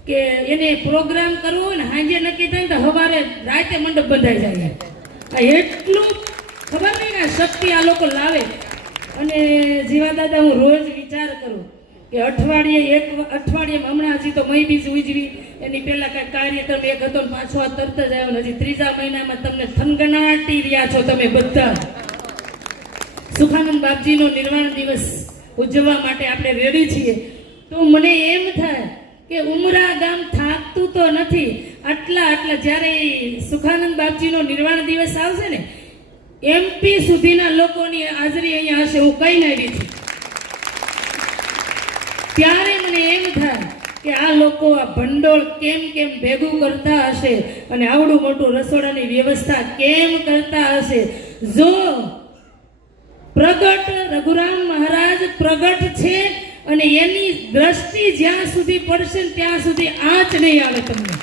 કે એને પ્રોગ્રામ કરવો હોય ને સાંજે નક્કી થાય તો સવારે રાતે મંડપ બંધાઈ જાય. એટલું ખબર નહીં ને શક્તિ આ લોકો લાવે. અને જીવા દાદા, હું રોજ વિચાર કરું કે અઠવાડિયે હમણાં હજી તો મઈ બીજ ઉજવી, એની પહેલા કઈ કાર્યક્રમ એક હતો, પાછો આ તરત જ આવ્યો. હજી 3જા મહિનામાં તમને થનગનાટી રહ્યા છો તમે બધા. સુખાનંદ બાપજીનો નિર્વાણ દિવસ ઉજવવા માટે આપણે રેડી છીએ. તો મને એમ થાય કે ઉમરા ગામ થાકતું તો નથી. આટલા જ્યારે સુખાનંદ બાપજીનો નિર્વાણ દિવસ આવશે ને, MP સુધીના લોકોની હાજરી અહીંયા હશે. હું કહીને આવી છું. ત્યારે મને એમ થાય કે આ લોકો આ ભંડોળ કેમ ભેગું કરતા હશે અને આવડું મોટું રસોડાની વ્યવસ્થા કેમ કરતા હશે. જો પ્રગટ રઘુરામ મહારાજ પ્રગટ છે અને એની દ્રષ્ટિ જ્યાં સુધી પડશે ને ત્યાં સુધી આંચ નહીં આવે તમને.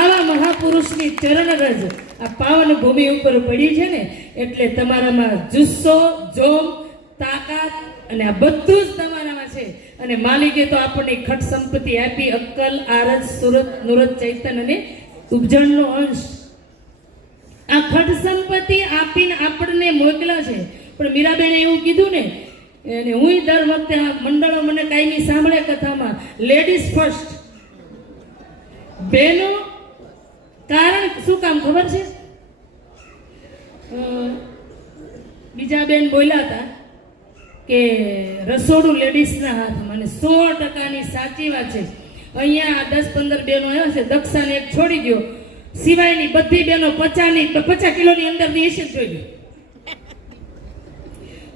આવા મહાપુરુષની ચરણ રજ આ પાવન ભૂમિ ઉપર પડી છે ને, એટલે તમારામાં જુસ્સો, જોમ, તાકાત અને આ બધું જ તમારામાં છે. અને માલિકે તો આપણને ખટ સંપત્તિ આપી, અક્કલ, આરજ, સુરત, નુરત, ચૈતન અને ઉપજણનો અંશ. આ ખટ સંપત્તિ આપીને આપણને મોકલા છે. પણ મીરાબેને એવું કીધું ને, અને હું દર વખતે આ મંડળો મને કાયમી સાંભળે કથામાં, લેડીઝ ફર્સ્ટ. બહેનો, કારણ શું કામ ખબર છે? બીજા બેન બોલ્યા હતા કે રસોડું લેડીઝના હાથમાં, અને 100%ની સાચી વાત છે. અહીંયા 10-15 બહેનો આવ્યા છે, દક્ષાને એક છોડી દો, સિવાયની બધી બહેનો 50 કિલોની અંદરની હશે જોઈ લો.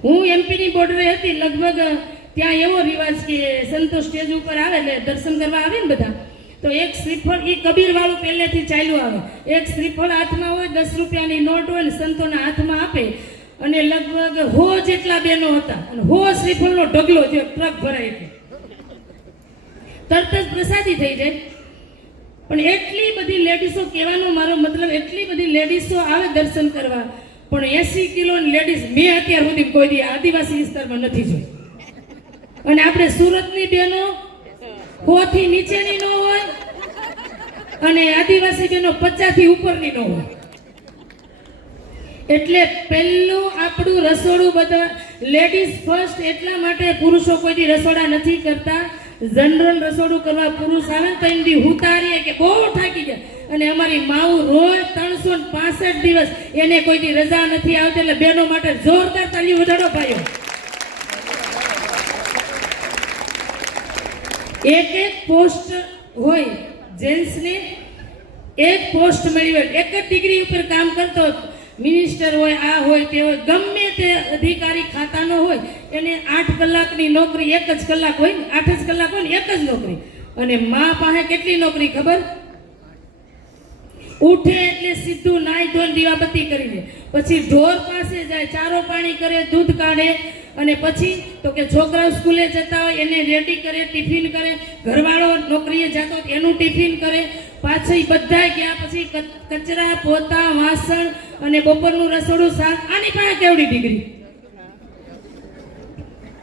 હું એમપીની બોર્ડરે હતી, લગભગ ત્યાં એવો રિવાજ કે સંતો સ્ટેજ ઉપર આવે એટલે દર્શન કરવા આવે ને બધા, તો એક શ્રીફળ, એ કબીર વાળું પહેલેથી ચાલ્યું આવે, એક શ્રીફળ હાથમાં હોય, 10 રૂપિયાની નોટ હોય ને સંતોના હાથમાં આપે, અને લગભગ 100 જેટલા બહેનો હતા, અને 100 શ્રીફળનો ઢગલો જે ટ્રક ભરાય છે, તરત જ પ્રસાદી થઈ જાય. પણ એટલી બધી લેડીઝો, કહેવાનો મારો મતલબ એટલી બધી લેડીઝો આવે દર્શન કરવા, પણ 80 કિલોની લેડીઝ મેં અત્યાર સુધી કોઈ દી આદિવાસી વિસ્તારમાં નથી જોઈ. અને આપણે સુરતની બહેનો 100 થી નીચેની ન હોય, અને આદિવાસી બહેનો 50 થી ઉપરની ન હોય. એટલે પહેલું આપણું રસોડું બધા લેડીઝ ફર્સ્ટ. એટલા માટે પુરુષો કોઈ દી રસોડા નથી કરતા. જનરલ રસોડું કરવા પુરુષ આવે તો એમ દી ઉતારીએ કે બહુ થાકી જાય. અને અમારી માવું રોજ 365 દિવસ, એને કોઈ દી રજા નથી આવતી. એટલે બહેનો માટે જોરદાર તાળીઓ વધારો પાયો. એક પોસ્ટ હોય, જેન્ટ્સને એક પોસ્ટ મળી હોય, એક જ ડિગ્રી ઉપર કામ કરતો, મિનિસ્ટર હોય, આ હોય, તે હોય, ગમે તે અધિકારી ખાતાનો હોય, એને 8 કલાકની નોકરી, 1 જ કલાક હોય ને, 8 જ કલાક હોય ને, 1 જ નોકરી. અને મા પાસે કેટલી નોકરી ખબર? ઉઠે એટલે સીધું નાઈ ધોઈને દીવાબત્તી કરી દે, પછી ઢોર પાસે જાય, ચારો પાણી કરે, દૂધ કાઢે, અને પછી તો કે છોકરાઓ સ્કૂલે જતા હોય એને રેડી કરે, ટિફિન કરે, ઘરવાળો નોકરીએ જતો હોય એનું ટિફિન કરે, પાછળ બધા ગયા પછી કચરા, પોતા, વાસણ અને બપોરનું રસોડું, શાક. આની પાસે કેવડી ડિગ્રી?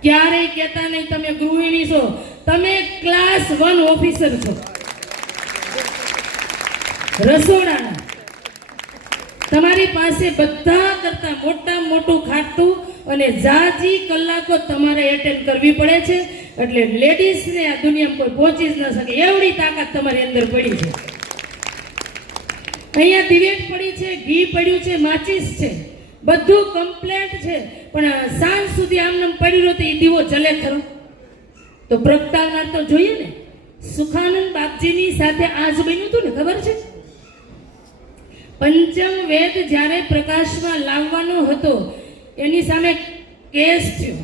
ક્યારેય કહેતા નહીં તમે ગૃહિણી છો, તમે ક્લાસ 1 ઓફિસર છો રસોડાના. તમારી પાસે બધા કરતા મોટામાં મોટું ખાટું અને જાજી કલાકો તમારે એટેન્ડ કરવી પડે છે. એટલે લેડીઝને આ દુનિયામાં કોઈ પહોંચી જ ન શકે એવડી તાકાત તમારી અંદર પડી છે. અહીંયા દિવેટ પડી છે, ઘી પડ્યું છે, માચીસ છે, બધું કમ્પ્લેટ છે. પણ સાંજ સુધી આમને પડ્યું રહ્યું તો એ દીવો જલે ખરો? તો પ્રગટાવનાર તો જોઈએ ને. સુખાનંદ બાપજીની સાથે આજ બન્યું હતું ને, ખબર છે? પંચમ વેદ જ્યારે પ્રકાશમાં લાવવાનો હતો, એની સામે કેસ થયો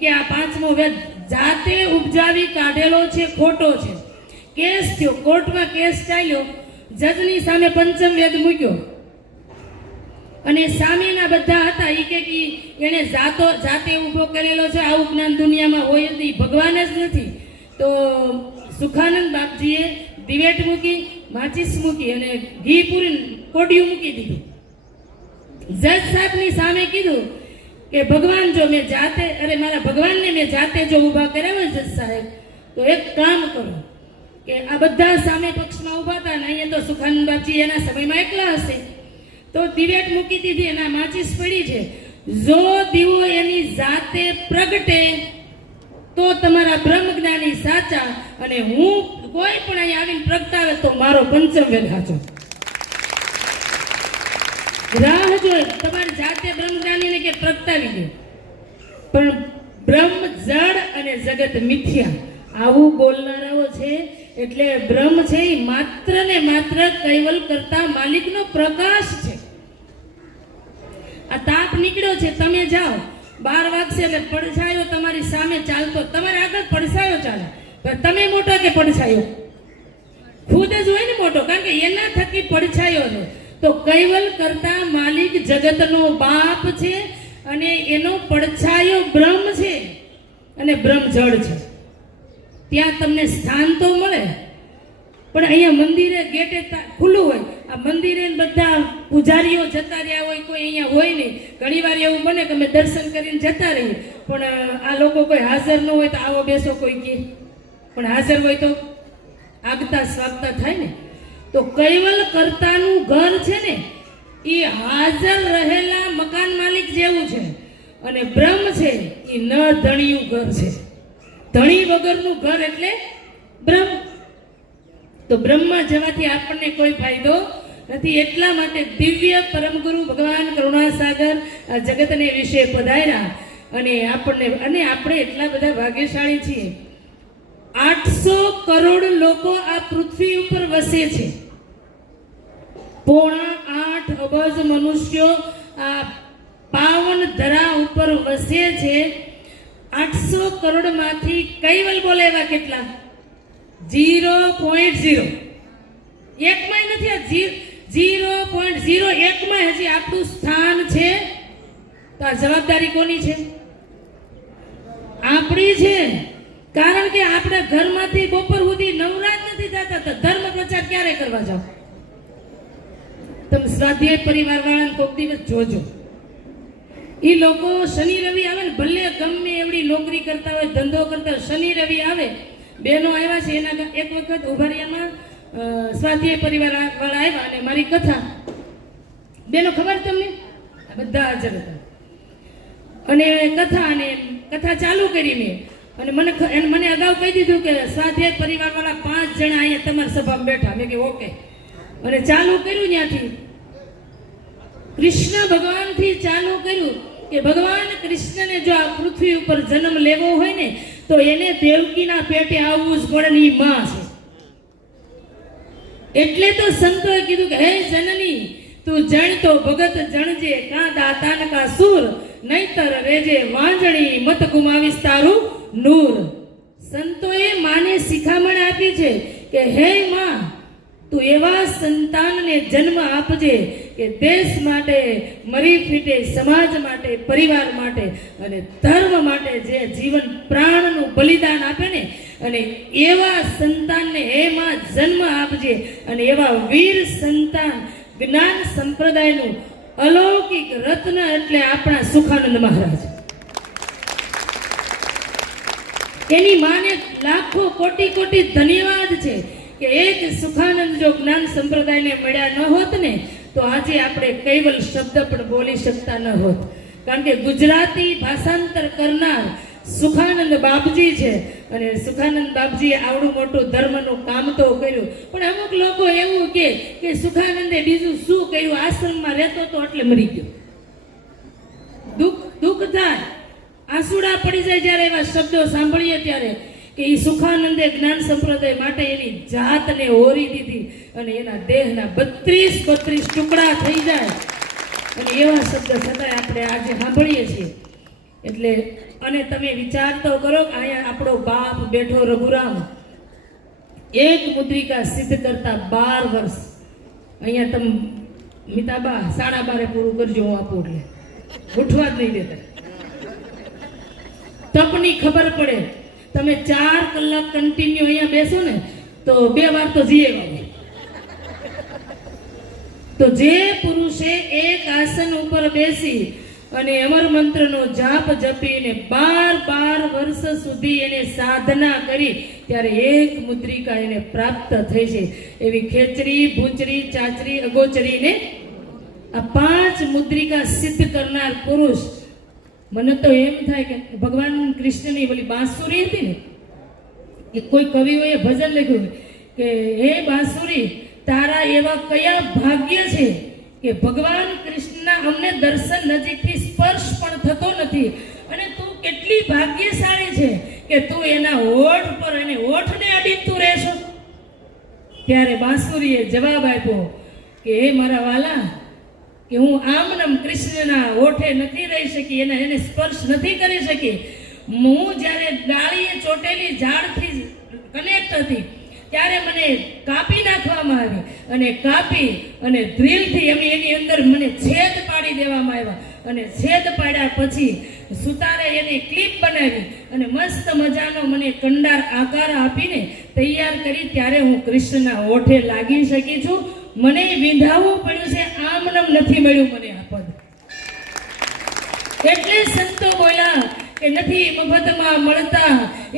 કે આ 5મો વેદ જાતે ઉપજાવી કાઢેલો છે, ખોટો છે. કેસ થયો, કોર્ટમાં કેસ ચાલ્યો, જજની સામે પંચમ વેદ મૂક્યો, અને સામેના બધા હતા એ કે એને જાતે ઊભો કરેલો છે, આવું જ્ઞાન દુનિયામાં હોય જ નહીં, ભગવાન જ નથી. તો સુખાનંદ બાપજીએ દિવેટ મૂકી, માચીસ મૂકી અને ઘી પૂરી કોડિયું મૂકી દીધું. જજ સાહેબની સામે કીધું કે ભગવાન જો મેં જાતે, અરે મારા ભગવાનને મેં જાતે જો ઊભા કર્યા હોય જજ સાહેબ, તો એક કામ કરો કે આ બધા સામે પક્ષમાં ઊભા હતા ને અહીંયા તો સુખાનંદ બાપજી એના સમયમાં એકલા હશે, તો દિવેટ મૂકી દીધી, એના માચીસ પડી છે. જો દીવો એની જાતે પ્રગટે તો તમારા બ્રહ્મજ્ઞાની સાચા, અને હું કોઈ પણ અહીંયા આવીને પ્રગટાવે તો મારો પંચમ વેદ સાચો. રાહ જોઈ તમારી જાતે બ્રહ્મજ્ઞાનીને કે પ્રગટાવી દે, પણ બ્રહ્મ જડ અને જગત મિથ્યા આવું બોલનારાઓ છે. એટલે બ્રહ્મ છે એ માત્ર ને માત્ર કૈવલ કરતા માલિકનો પ્રકાશ છે. આ તાપ નીકળ્યો છે, તમે જાઓ 12 વાગશે એટલે પડછાયો તમારી સામે ચાલતો, તમારે આગળ પડછાયો ચાલે, તમે મોટો કે પડછાયો? ખુદ જ હોય ને મોટો, કારણ કે એના થકી પડછાયો છે. તો કૈવલ કરતા માલિક જગતનો બાપ છે, અને એનો પડછાયો બ્રહ્મ છે. અને બ્રહ્મ જળ છે. ત્યાં તમને સ્થાન તો મળે, પણ અહીંયા મંદિરે ગેટે ખુલ્લું હોય. આ મંદિરે બધા પૂજારીઓ જતા રહ્યા હોય, કોઈ અહીંયા હોય નહીં. ઘણીવાર એવું બને કે અમે દર્શન કરીને જતા રહીએ, પણ આ લોકો કોઈ હાજર ન હોય તો આવો બેસો કોઈ કહે, પણ હાજર હોય તો આગતા સ્વાગતા થાય ને. તો કૈવલ કર્તાનું ઘર છે ને એ હાજર રહેલા મકાન માલિક જેવું છે, અને બ્રહ્મ છે એ ન ધણિયું ઘર છે. ધણી વગરનું ઘર એટલે બ્રહ્મ. તો બ્રહ્મમાં જવાથી આપણને કોઈ ફાયદો નથી. એટલા માટે દિવ્ય પરમગુરુ ભગવાન કરુણાસાગર આ જગતને વિશે પધાર્યા, અને આપણે એટલા બધા ભાગ્યશાળી છીએ. 800 કરોડ લોકો આ પૃથ્વી ઉપર વસે છે. 8.5 અબજ મનુષ્યો આ પાવન ધરા ઉપર વસે છે. 800 કરોડ માંથી કૈવલ બોલે એવા કેટલા? 0.0. એકમાં નથી. આ 0.01 માં હજી આપણું સ્થાન છે. તો આ જવાબદારી કોની છે? આપણી છે. કારણ કે આપણા ઘરમાંથી બપોર સુધી નવરાત નથી થતા, તો ધર્મ પ્રચાર ક્યારે કરવા જાઓ? તમે સ્વાધ્યાય પરિવાર વાળાને કોઈક દિવસ જોજો. એ લોકો શનિ રવિ આવે ને, ભલે ગમે એવડી નોકરી કરતા હોય, ધંધો કરતા હોય, શનિ રવિ આવે. બહેનો આવ્યા છે એના એક વખત ઉભારિયામાં સ્વાધ્યાય પરિવાર વાળા આવ્યા અને મારી કથા, બેનો ખબર તમને? બધા હાજર હતા. અને કથા ચાલુ કરી મેં, અને મને અગાઉ કહી દીધું કે સ્વાધ્યાય પરિવાર વાળા 5 જણા અહીંયા તમારી સભામાં બેઠા. મેં કે ઓકે. અને ચાલુ કર્યું ત્યાંથી કૃષ્ણ ભગવાનથી ચાલુ કર્યું કે ભગવાન કૃષ્ણને જો આ પૃથ્વી ઉપર જન્મ લેવો હોય ને તો એને દેવકીના પેટે આવવું જ પડે ને. એ માં છે. એટલે તો સંતોએ કીધું કે હે જનની તું જણ તો ભગત જણજે, કા દાતાન કા સૂર, નહીતર રેજે વાંજણી, મત ગુમાવીશ તારું નૂર. સંતોએ માને શિખામણ આપી છે કે હે માં તું એવા સંતાનને જન્મ આપજે કે દેશ માટે મરી ફીટે, સમાજ માટે, પરિવાર માટે અને ધર્મ માટે જે જીવન પ્રાણનું બલિદાન આપે ને, અને એવા સંતાનને હે માં જન્મ આપજે. અને એવા વીર સંતાન જ્ઞાન સંપ્રદાયનું અલૌકિક રત્ન એટલે આપણા સુખાનંદ મહારાજ. એની માને લાખો કોટી કોટી ધન્યવાદ છે કે એક સુખાનંદ જો જ્ઞાન સંપ્રદાયને મળ્યા ન હોત ને તો આજે આપણે કૈવલ શબ્દ પણ બોલી શકતા ન હોત. કારણ કે ગુજરાતી ભાષાંતર કરનાર સુખાનંદ બાપજી છે, અને સુખાનંદ બાપજીએ આવડું મોટું ધર્મનું કામ તો કર્યું. પણ અમુક લોકો એવું કે સુખાનંદે બીજું શું કર્યું, આશ્રમમાં રહેતો તો એટલે મરી ગયો. દુઃખ થાય, આંસુડા પડી જાય જ્યારે એવા શબ્દો સાંભળીએ ત્યારે કે એ સુખાનંદે જ્ઞાન સંપ્રદાય માટે એની જાતને હોરી દીધી અને એના દેહના 32 ટુકડા થઈ જાય. અને એવા શબ્દ છતાંય આપણે આજે સાંભળીએ છીએ. એટલે અને તમે વિચાર તો કરો કે અહીંયા આપણો બાપ બેઠો રઘુરામ, એક મુદ્રિકા સિદ્ધ કરતા 12 વર્ષ. અહીંયા તમે મિતાબા 12.5 પૂરું કરજો, હું આપું એટલે ઉઠવા જ નહીં દેતા. તપની ખબર પડે. તમે 4 કલાક કન્ટિન્યુ અહીંયા બેસો ને તો 2 વાર તો જીએ વાગે. તો જે પુરુષે એક આસન ઉપર બેસી અને અમર મંત્રનો જાપ જપીને 12 વર્ષ સુધી એને સાધના કરી ત્યારે એક મુદ્રિકા એને પ્રાપ્ત થઈ છે. એવી ખેચરી, ભૂચરી, ચાચરી, અગોચરીને આ 5 મુદ્રિકા સિદ્ધ કરનાર પુરુષ. મને તો એમ થાય કે ભગવાન કૃષ્ણની ઓલી બાંસુરી હતી ને, એ કોઈ કવિઓએ ભજન લખ્યું કે હે બાંસુરી તારા એવા કયા ભાગ્ય છે કે ભગવાન કૃષ્ણના અમને દર્શન નજીકથી સ્પર્શ પણ થતો નથી, અને તું કેટલી ભાગ્યશાળી છે કે તું એના હોઠ પર એને હોઠને અડીને તું રહેશો. ત્યારે બાંસુરીએ જવાબ આપ્યો કે હે મારા વાલા, કે હું આમનમ કૃષ્ણના હોઠે નથી રહી શકી, એને સ્પર્શ નથી કરી શકી. હું જ્યારે ડાળીએ ચોટેલી ઝાડથી કનેક્ટ હતી ત્યારે મને કાપી નાખવામાં આવી, અને કાપી અને ડ્રીલથી એની અંદર મને છેદ પાડી દેવામાં આવ્યા. અને છેદ પાડ્યા પછી સુતારે એની ક્લિપ બનાવી અને મસ્ત મજાનો મને કંડાર આકાર આપીને તૈયાર કરી, ત્યારે હું કૃષ્ણના ઓઠે લાગી શકી છું. મને વિંધાવવું પડ્યું છે, આમનમ નથી મળ્યું મને આ પદ. એટલે સંતો બોલ્યા કે નથી મફતમાં મળતા,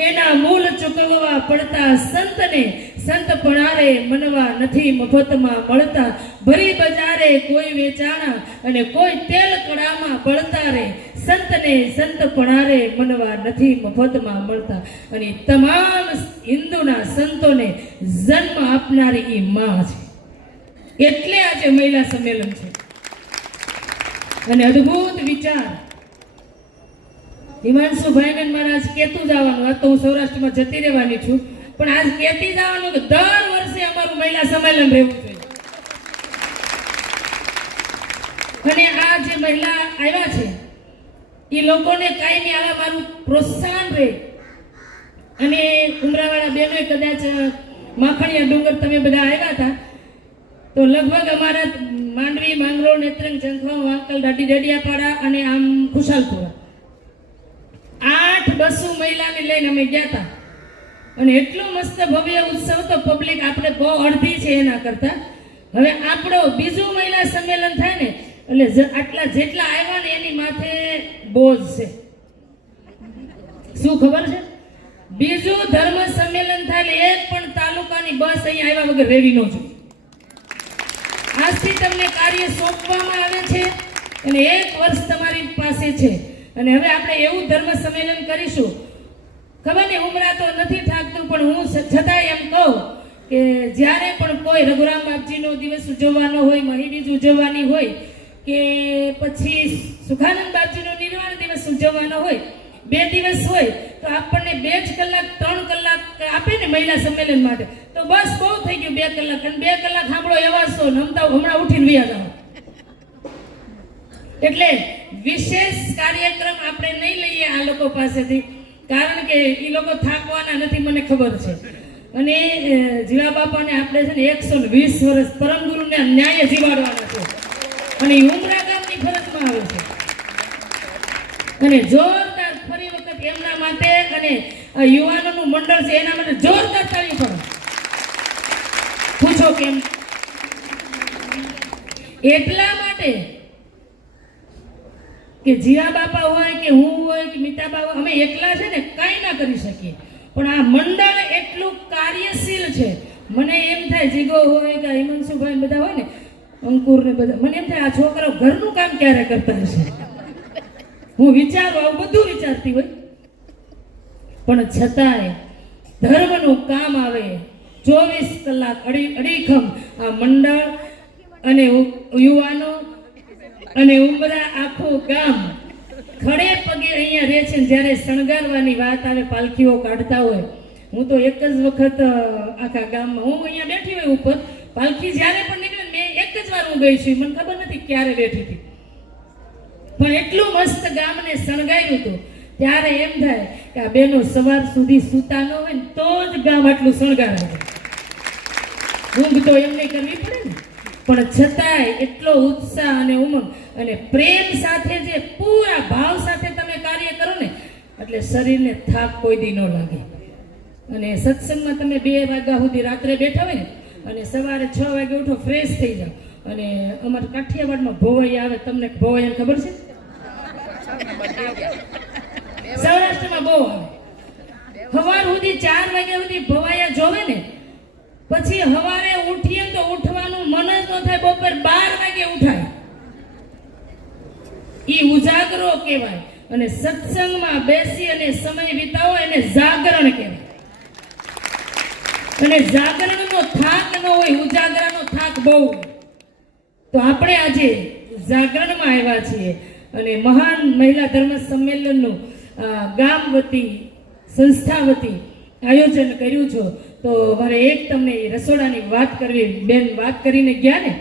એના મૂળ ચૂકવવા પડતા. સંતને સંતપણારે મનવા નથી મફતમાં મળતા. ભરી બજારે કોઈ વેચાણા અને કોઈ તેલ કડામાં બળતા રે. સંતને સંતપણારે મનવા નથી મફતમાં મળતા. અને તમામ હિન્દુના સંતોને જન્મ આપનારી એ માં છે. એટલે આજે મહિલા સંમેલન છે. અને અદ્ભુત વિચાર હિમાંશુભાઈને મારે આજ કેતું જવાનું. આજ તો હું સૌરાષ્ટ્રમાં જતી રહેવાની છું, પણ આજ કેતી જવાનું કે દર વર્ષે અમારું મહિલા સંમેલન રહેવું જોઈએ. અને આ જે મહિલા આવ્યા છે એ લોકોને કાયમી આવા મારું પ્રોત્સાહન રહે. અને ઉમરાવાળા બહેનોએ કદાચ માખણીયા ડુંગર તમે બધા આવ્યા હતા તો લગભગ અમારા માંડવી, માંગરોળ, નેત્રંગ, જંખવા, વાંકલ, દાડી, ડેડિયાપાડા અને આમ ખુશાલપુરા 8 બસો મહિલાને લઈને અમે ગયા હતા. અને એટલો મસ્ત ભવ્ય ઉત્સવ તો પબ્લિક આપણે બહુ અડધી છે એના કરતા. હવે આપણો બીજું મહિલા સંમેલન થાય ને એટલે આટલા જેટલા આવ્યા ને એની માથે બોજ છે. શું ખબર છે? બીજું ધર્મ સંમેલન થાય એક પણ તાલુકાની બસ અહીંયા આવ્યા વગર રેવી ન જોઈએ. આજથી તમને કાર્ય સોંપવામાં આવે છે અને 1 વર્ષ તમારી પાસે છે. અને હવે આપણે એવું ધર્મ સંમેલન કરીશું. ખબર નહીં ઉમરા તો નથી થાકતું, પણ હું છતાં એમ કહું કે જ્યારે પણ કોઈ રઘુરામ બાપજીનો દિવસ ઉજવવાનો હોય, મહીબીજ ઉજવવાની હોય કે પછી સુખાનંદ બાપજીનો નિર્વાણ દિવસ ઉજવવાનો હોય, 2 દિવસ હોય તો આપણને 2 જ કલાક 3 કલાક આપે ને મહિલા સંમેલન માટે, તો બસ બહુ થઈ ગયું 2 કલાક. અને 2 કલાક સાંભળો એવા છો નમતા હમણાં ઉઠીને વ્યા જાઓ. એટલે વિશેષ કાર્યક્રમ આપણે નહીં લઈએ આ લોકો પાસેથી, કારણ કે એ લોકો થાકવાના નથી, મને ખબર છે. અને જીવા બાપાને આપણે છે ને 120 વર્ષ પરમ ગુરુને ન્યાય જીવાડવાના છે. અને ઉમરા ગામની ફરજમાં આવે છે. અને જોરદાર ફરી વખત એમના માટે અને યુવાનોનું મંડળ છે એના માટે જોરદાર તાળી પડો. પૂછો કેમ? એટલા માટે કે જીવા બાપા હોય કે હું હોય કે મીતાબા હોય, અમે એકલા છે ને કાંઈ ના કરી શકીએ, પણ આ મંડળ એટલું કાર્યશીલ છે. મને એમ થાય જીગો હોય કે હિમાંશુભાઈ બધા હોય ને, અંકુર ને બધા, મને એમ થાય આ છોકરાઓ ઘરનું કામ ક્યારે કરતા હશે. હું વિચારું, આવું બધું વિચારતી હોય, પણ છતાંય ધર્મનું કામ આવે 24 કલાક અડીખમ આ મંડળ અને યુવાનો અને ઉમરા આખું ગામ ખડે પગે અહીંયા રહે છે. જ્યારે શણગારવાની વાત આવે, પાલખીઓ કાઢતા હોય, હું તો એક જ વખત આખા ગામમાં હું અહીંયા બેઠી હોય ઉપર, પાલખી જ્યારે પણ નીકળે મેં એક જ વાર હું ગઈ છું, મને ખબર નથી ક્યારે બેઠી હતી, પણ એટલું મસ્ત ગામને શણગાર્યું હતું. ત્યારે એમ થાય કે આ બેનો સવાર સુધી સૂતા ન હોય ને તો જ ગામ આટલું શણગારાય. ઊંઘ તો એમને કરવી પડે ને, પણ છતાંય એટલો ઉત્સાહ અને ઉમંગ અને પ્રેમ સાથે જે પૂરા ભાવ સાથે તમે કાર્ય કરો ને એટલે શરીરને થાક કોઈ દી ન લાગે. અને સત્સંગમાં તમે 2 વાગ્યા સુધી રાત્રે બેઠા હોય ને અને સવારે 6 વાગે ઉઠો, ફ્રેશ થઈ જાઓ. અને અમારા કાઠિયાવાડમાં ભોવાઈ આવે, તમને ભોવાઈ ખબર છે? સૌરાષ્ટ્રમાં બહુ આવે. સવાર સુધી 4 વાગ્યા સુધી ભવાયા જોવે ને, પછી સવારે ઉઠીએ તો ઉઠવાનું મન જ ન થાય, બપોર 12 વાગે ઉઠાય. ઈ ઉજાગરો કહેવાય. અને સત્સંગમાં બેસી અને સમય વિતાવો એને જાગરણ કહેવાય. અને જાગરણનો થાક ન હોય, ઉજાગરાનો થાક બહુ. તો આપણે આજે જાગરણમાં આવ્યા છીએ અને મહાન મહિલા ધર્મ સંમેલનનું ગામ વતી, સંસ્થા વતી આયોજન કર્યું છે. તો મારે એક તમને રસોડાની વાત કરવી. બેન વાત કરીને ગયા ને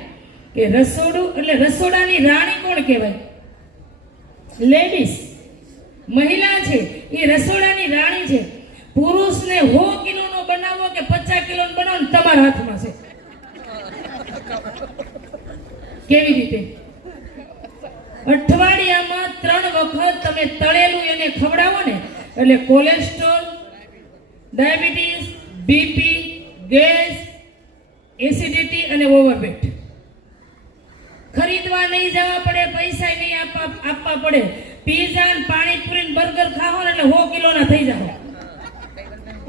કે રસોડું એટલે રસોડાની રાણી કોણ કહેવાય? લેડીઝ, મહિલા છે એ રસોડાની રાણી છે. પુરુષને 100 કિલોનો બનાવો કે 50 કિલોનો બનાવો તમારા હાથમાં છે. કેવી રીતે? અઠવાડિયામાં વખત તમે તળેલું એને ખવડાવો ને એટલે cholesterol, diabetes, BP, gas, acidity અને ઓવરવેટ. ખરીદવા નહીં જવા પડે, પૈસા નહીં આપવા પડે. પીઝા, પાણીપુરી, બર્ગર ખાઓ ને એટલે 100 કિલોના થઈ જાઓ.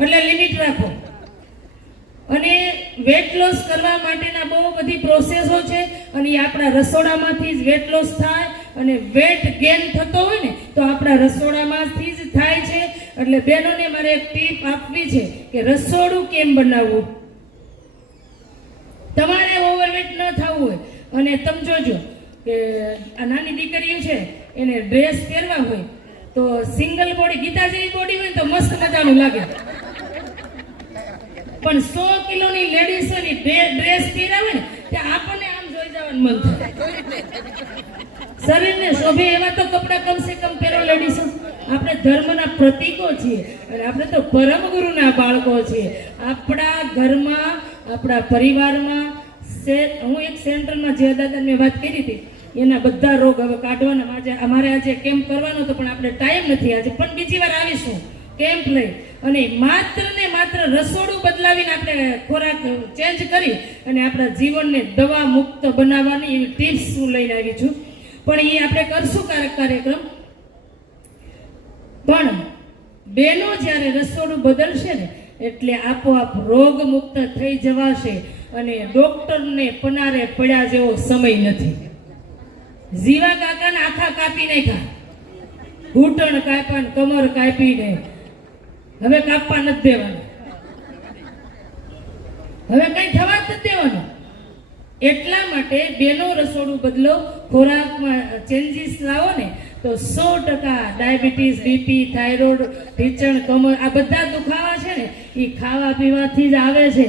એટલે લિમિટ રાખો. અને વેટ લોસ કરવા માટેના બહુ બધી પ્રોસેસો છે અને એ આપણા રસોડામાંથી જ વેટ લોસ થાય. અને વેટ ગેઇન થતો હોય ને તો આપણા રસોડામાંથી જ થાય છે. એટલે બહેનોને મારે એક ટીપ આપવી છે કે રસોડું કેમ બનાવવું. તમારે ઓવરવેટ ન થવું હોય અને તમે જોજો કે આ નાની દીકરીઓ છે એને ડ્રેસ પહેરવા હોય તો સિંગલ બોડી, ગીતા જેવી બોડી હોય તો મસ્ત મજાનું લાગે. પણ 100 કિલોની લેડીઝોની ડ્રેસ પહેરાવે ને ત્યાં આપણને આમ જોઈ જવાનું મન થાય. શરીરને શોભે એવા તો કપડા કમસે કમ પહેરો લેડીઝો. આપણે ધર્મના પ્રતીકો છીએ અને આપણે તો પરમ ગુરુના બાળકો છીએ. આપણા ઘરમાં, આપણા પરિવારમાં, હું એક સેન્ટરમાં જે દાદા મેં વાત કરી હતી એના બધા રોગ હવે કાઢવાના. અમારે આજે કેમ્પ કરવાનો હતો પણ આપણે ટાઈમ નથી. આજે પણ બીજી વાર આવીશું કેમ્પ લઈ અને માત્ર ને માત્ર રસોડું બદલાવીને આપણે ખોરાક ચેન્જ કરી અને આપણા જીવનને દવા મુક્ત બનાવવાની એવી ટિપ્સ હું લઈને આવી છું. પણ એ આપણે કરશું કાર્યક્રમ. પણ બેનો જ્યારે રસોડું બદલશે ને એટલે આપોઆપ રોગ મુક્ત થઈ જવાશે અને ડોક્ટરને પનારે પડ્યા જેવો સમય નથી. જીવા કાકાને આખા કાપી નાખ્યા, ઘૂંટણ કાપ્યા, કમર કાપીને હવે કાપવા નથી દેવાનું, હવે કઈ થવા નથી દેવાનું. એટલા માટે બેનો રસોડું બદલો, ખોરાકમાં ચેન્જીસ લાવો ને તો 100% ડાયાબિટીસ, બીપી, થાઇરોઇડ, ઢીચણ, કમર આ બધા દુખાવા છે ને એ ખાવા પીવાથી જ આવે છે.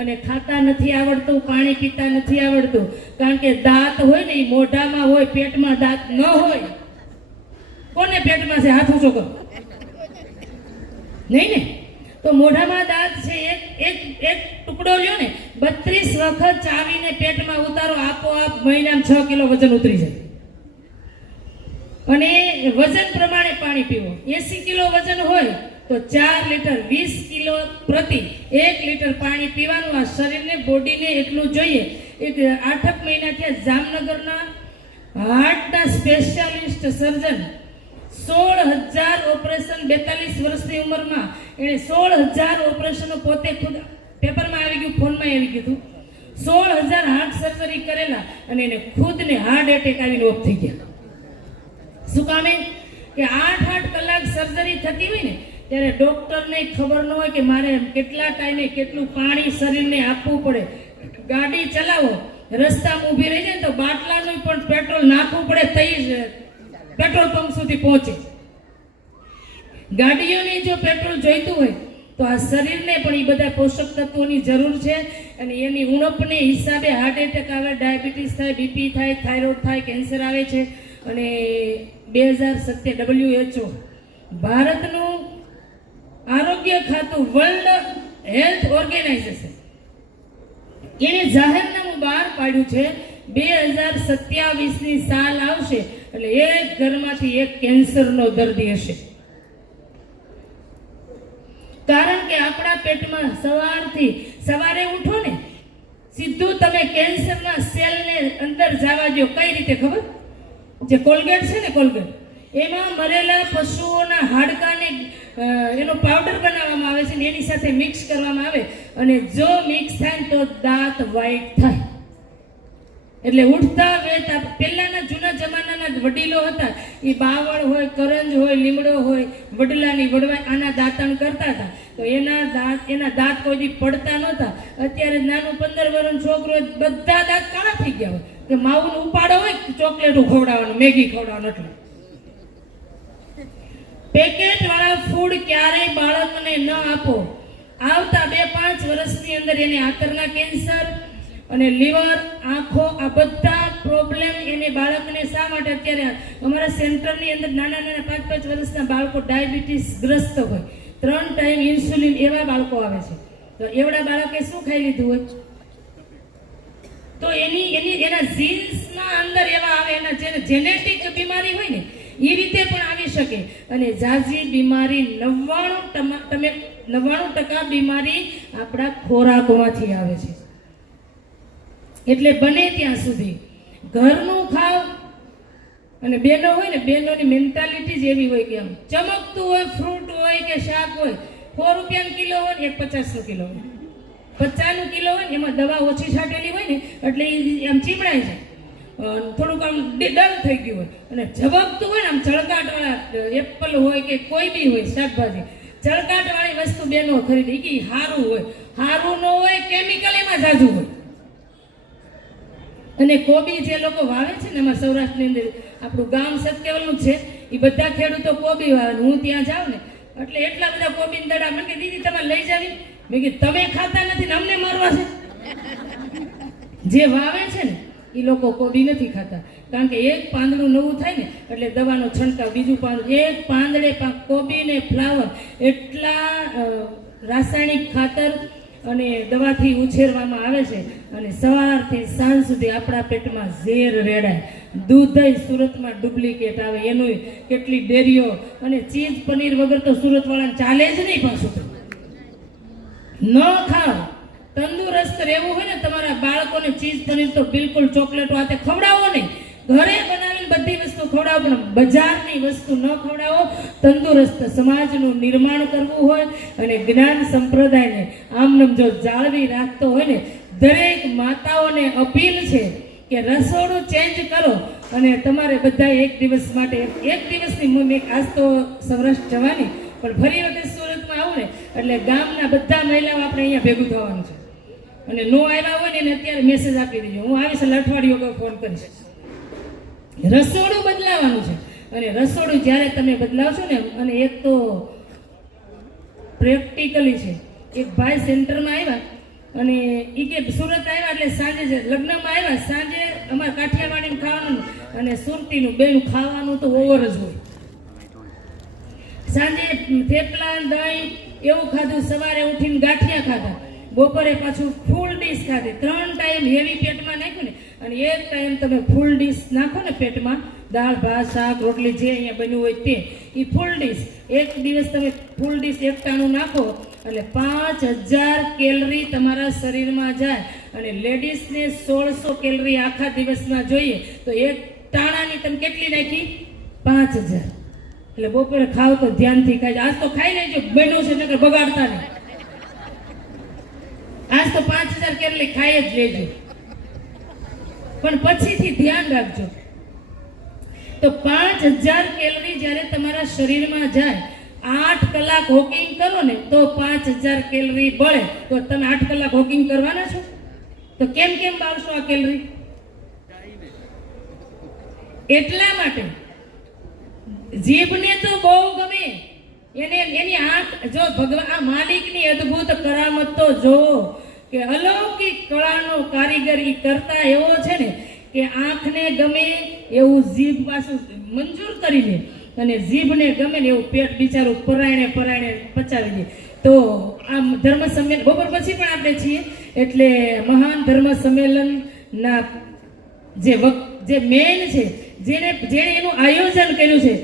અને ખાતા નથી આવડતું, પાણી પીતા નથી આવડતું. કારણ કે દાંત હોય ને એ મોઢામાં હોય, પેટમાં દાંત ન હોય. કોને પેટમાં છે? હાથ ઊંચો કરો. નહીં ને? તો મોઢામાં દાંત છે, એક ટુકડો લ્યો ને 32 વખત ચાવીને પેટમાં ઉતારો, આપોઆપ મહિનામાં 6 કિલો વજન ઉતરી જાય. અને વજન પ્રમાણે પાણી પીવો. 80 કિલો વજન હોય તો 4 લીટર, 20 કિલો પ્રતિ 1 લીટર પાણી પીવાનું. આ શરીરને, બોડીને એટલું જોઈએ. એક 8 મહિના થયા જામનગરના હાર્ટના સ્પેશિયાલિસ્ટ સર્જન 16,000 ઓપરેશન 42 વર્ષની ઉંમરમાં એણે 16,000 ઓપરેશનો પોતે ખુદ પેપરમાં આવી ગયું, ફોનમાં આવી ગયું. 16,000 હાર્ટ સર્જરી કરેલા અને એને ખુદને હાર્ટ એટેક આવીને ઓફ થઈ ગયા. શું કામે? કે 8 કલાક સર્જરી થતી હોય ને ત્યારે ડોક્ટરને ખબર ન હોય કે મારે કેટલા ટાઈમે કેટલું પાણી શરીરને આપવું પડે. ગાડી ચલાવો, રસ્તામાં ઊભી રહી જાય તો બાટલાનું પણ પેટ્રોલ નાખવું પડે તઈ પેટ્રોલ પંપ સુધી પહોંચે. ગાડીઓને જો પેટ્રોલ જોઈતું હોય તો આ શરીરને પણ એ બધા પોષક તત્વોની જરૂર છે. અને એની ઉણપને હિસાબે હાર્ટ એટેક આવે, ડાયાબિટીસ થાય, બીપી થાય, થાઇરોઇડ થાય, કેન્સર આવે છે. અને 2017 WHO ભારતનું આરોગ્ય ખાતું, વર્લ્ડ હેલ્થ ઓર્ગેનાઇઝેશન એને જાહેરનામું બહાર પાડ્યું છે 2027ની સાલ આવશે એટલે એક ઘરમાંથી એક કેન્સરનો દર્દી હશે. કારણ કે આપણા પેટમાં સવારે ઉઠો ને સીધું તમે કેન્સરના સેલને અંદર જવા દો. કઈ રીતે ખબર? જે કોલગેટ છે ને, કોલગેટ એમાં મરેલા પશુઓના હાડકાને એનો પાવડર બનાવવામાં આવે છે ને એની સાથે મિક્સ કરવામાં આવે અને જો મિક્સ થાય તો દાંત વ્હાઈટ થાય. એટલે ઉઠતા વેતા પહેલાના જૂના જમાનાના વડીલો હતા એ બાવળ હોય, કરંજ હોય, લીમડો હોય, વડલાની વડવાઈ આના દાંતણ કરતા હતા તો એના દાંત કોઈ દી પડતા નહોતા. અત્યારે નાનું 15 વર્ષનું છોકરો બધા દાંત કાળા થઈ ગયા હોય કે માવું ઉપાડો હોય ચોકલેટો ખવડાવવાનું, મેગી ખવડાવવાનું. એટલે પેકેટ વાળા ફૂડ ક્યારેય બાળકને ન આપો. આવતા 2-5 વર્ષની અંદર એને આંતરના કેન્સર અને લીવર, આંખો આ બધા પ્રોબ્લેમ એને બાળકને શા માટે? અત્યારે અમારા સેન્ટરની અંદર નાના 5-5 વર્ષના બાળકો ડાયાબિટીસ ગ્રસ્ત હોય, 3 ટાઈમ ઇન્સ્યુલિન એવા બાળકો આવે છે. તો એવડા બાળકે શું ખાઈ લીધું હોય? તો એના જીન્સના અંદર એવા આવે, એના જેનેટિક બીમારી હોય ને એ રીતે પણ આવી શકે. અને ઝાઝી બીમારી 99% બીમારી આપણા ખોરાકમાંથી આવે છે. એટલે બને ત્યાં સુધી ઘરનું ખાવ. અને બહેનો હોય ને, બહેનોની મેન્ટાલિટી જ એવી હોય કે આમ ચમકતું હોય, ફ્રૂટ હોય કે શાક હોય, 100 રૂપિયાનો કિલો હોય ને એક 50નો કિલો હોય, 50નો કિલો હોય ને એમાં દવા ઓછી છાંટેલી હોય ને એટલે એ આમ ચીમડાઈ જાય, થોડુંક આમ ડલ થઈ ગયું હોય. અને ઝબકતું હોય ને આમ ચળકાટવાળા એપલ હોય કે કોઈ બી હોય શાકભાજી, ચળકાટવાળી વસ્તુ બહેનો ખરીદી કે સારું હોય. સારું ન હોય, કેમિકલ એમાં ઝાઝું હોય. અને કોબી જે લોકો વાવે છે ને, અમારા સૌરાષ્ટ્રની અંદર આપણું ગામ સતકેવલનું છે, એ બધા ખેડૂતો કોબી વાવે. હું ત્યાં જાઉં ને એટલે એટલા બધા કોબીના દડા મને કે દીદી તમારે લઈ જાવી. મેં કીધું તમે ખાતા નથી ને અમને મારવા છે. જે વાવે છે ને એ લોકો કોબી નથી ખાતા, કારણ કે એક પાંદડું નવું થાય ને એટલે દવાનો છંટકાવ, બીજું પાંદડું, એક પાંદડે કોબી ને ફ્લાવર એટલા રાસાયણિક ખાતર અને દવાથી ઉછેરવામાં આવે છે. અને સવારથી સાંજ સુધી આપણા પેટમાં ઝેર રેડાય. દૂધ સુરતમાં ડુપ્લિકેટ આવે, એનું કેટલી ડેરીઓ. અને ચીઝ પનીર વગર તો સુરતવાળાને ચાલે જ નહીં. પાછું ન ખાવ, તંદુરસ્ત રહેવું હોય ને તમારા બાળકોને ચીઝ પનીર તો બિલકુલ, ચોકલેટો આતે ખવડાવો નહીં. ઘરે બનાવીને બધી વસ્તુ ખવડાવો, પણ બજારની વસ્તુ ન ખવડાવો. તંદુરસ્ત સમાજનું નિર્માણ કરવું હોય અને જ્ઞાન સંપ્રદાયને આમનમ જો જાળવી રાખતો હોય ને, દરેક માતાઓને અપીલ છે કે રસોડું ચેન્જ કરો. અને તમારે બધા એક દિવસ માટે, એક દિવસની મેં આજ તો સૌરાષ્ટ્ર જવાની, પણ ફરી વખત સુરતમાં આવું ને એટલે ગામના બધા મહિલાઓ આપણે અહીંયા ભેગું થવાનું છે. અને નો આવ્યા હોય ને એને અત્યારે મેસેજ આપી દેજો, હું આવીશ એટલે અઠવાડિયું અગાઉ ફોન કરીશ. રસોડું બદલાવાનું છે. અને રસોડું જ્યારે તમે બદલાવશો ને, અને એક તો પ્રેક્ટિકલી છે. એક ભાઈ સેન્ટરમાં આવ્યા અને એ કે સુરત આવ્યા એટલે સાંજે લગ્નમાં આવ્યા, સાંજે અમારે કાઠિયાવાડીનું ખાવાનું અને સુરતીનું બેનું ખાવાનું તો ઓવર જ હોય. સાંજે થેપલા દહીં એવું ખાધું, સવારે ઉઠીને ગાંઠિયા ખાધા, બપોરે પાછું ફૂલ ડીશ ખાધી. 3 ટાઈમ હેવી પેટમાં નાખ્યું ને, અને એક ટાઈમ તમે ફૂલ ડીશ નાખો ને પેટમાં, દાળ ભાત શાક રોટલી જે અહીંયા બન્યું હોય તે, એ ફૂલ ડીશ એક દિવસ તમે ફૂલ ડીશ એક ટાણું નાખો એટલે 5000 કેલરી તમારા શરીરમાં જાય. અને લેડીઝને 1600 કેલરી આખા દિવસમાં જોઈએ, તો એક ટાણાની તમે કેટલી નાખી? 5000. એટલે બપોરે ખાવ તો ધ્યાનથી ખાઈ. આજ તો ખાઈ લેજો, બન્યું છે નકર બગાડતા નહીં. આજ તો 5000 કેલરી ખાઈ જ લેજો, પણ પછીથી ધ્યાન રાખજો. તો 5000 કેલરી જ્યારે તમારા શરીરમાં જાય, 8 કલાક વોકિંગ કરો ને તો 5000 કેલરી બળે. તો તમે 8 કલાક વોકિંગ કરવાના છો, તો કેમ બાળશો આ કેલરી? એટલા માટે જીભને તો બહુ ગમે, એની આંખ જો ભગવાન આ માલિકની અદ્ભુત કરામત તો જો કે અલૌકિક કળાનો કારીગર ઈ કરતા એવો છે ને કે આંખને ગમે એવું જીભ પાછું મંજૂર કરી લે, અને જીભને ગમે ને એવું પેટ બિચારું પરાયણે પચાવી દે. તો આ ધર્મ સંમેલન બપોર પછી પણ આપણે છીએ, એટલે મહાન ધર્મ સંમેલનના જે મેન છે, જેણે એનું આયોજન કર્યું છે,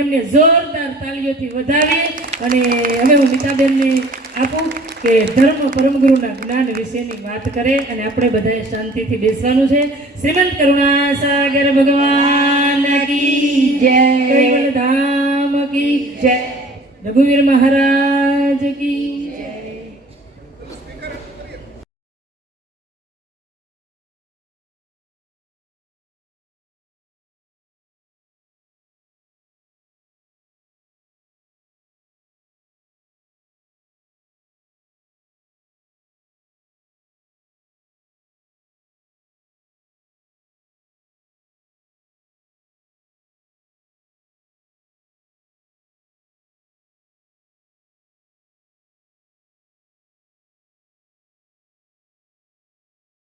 એમને જોરદાર તાળીઓથી વધાવીએ. અને હવે હું નીતાબેનને આપું કે ધર્મ પરમગુરુના જ્ઞાન વિશેની વાત કરે, અને આપણે બધાએ શાંતિથી બેસવાનું છે. શ્રીમંત કરુણા સાગર ભગવાન કી જય, કૈવલ ધામ કી જય, રઘુવીર મહારાજ કી જય.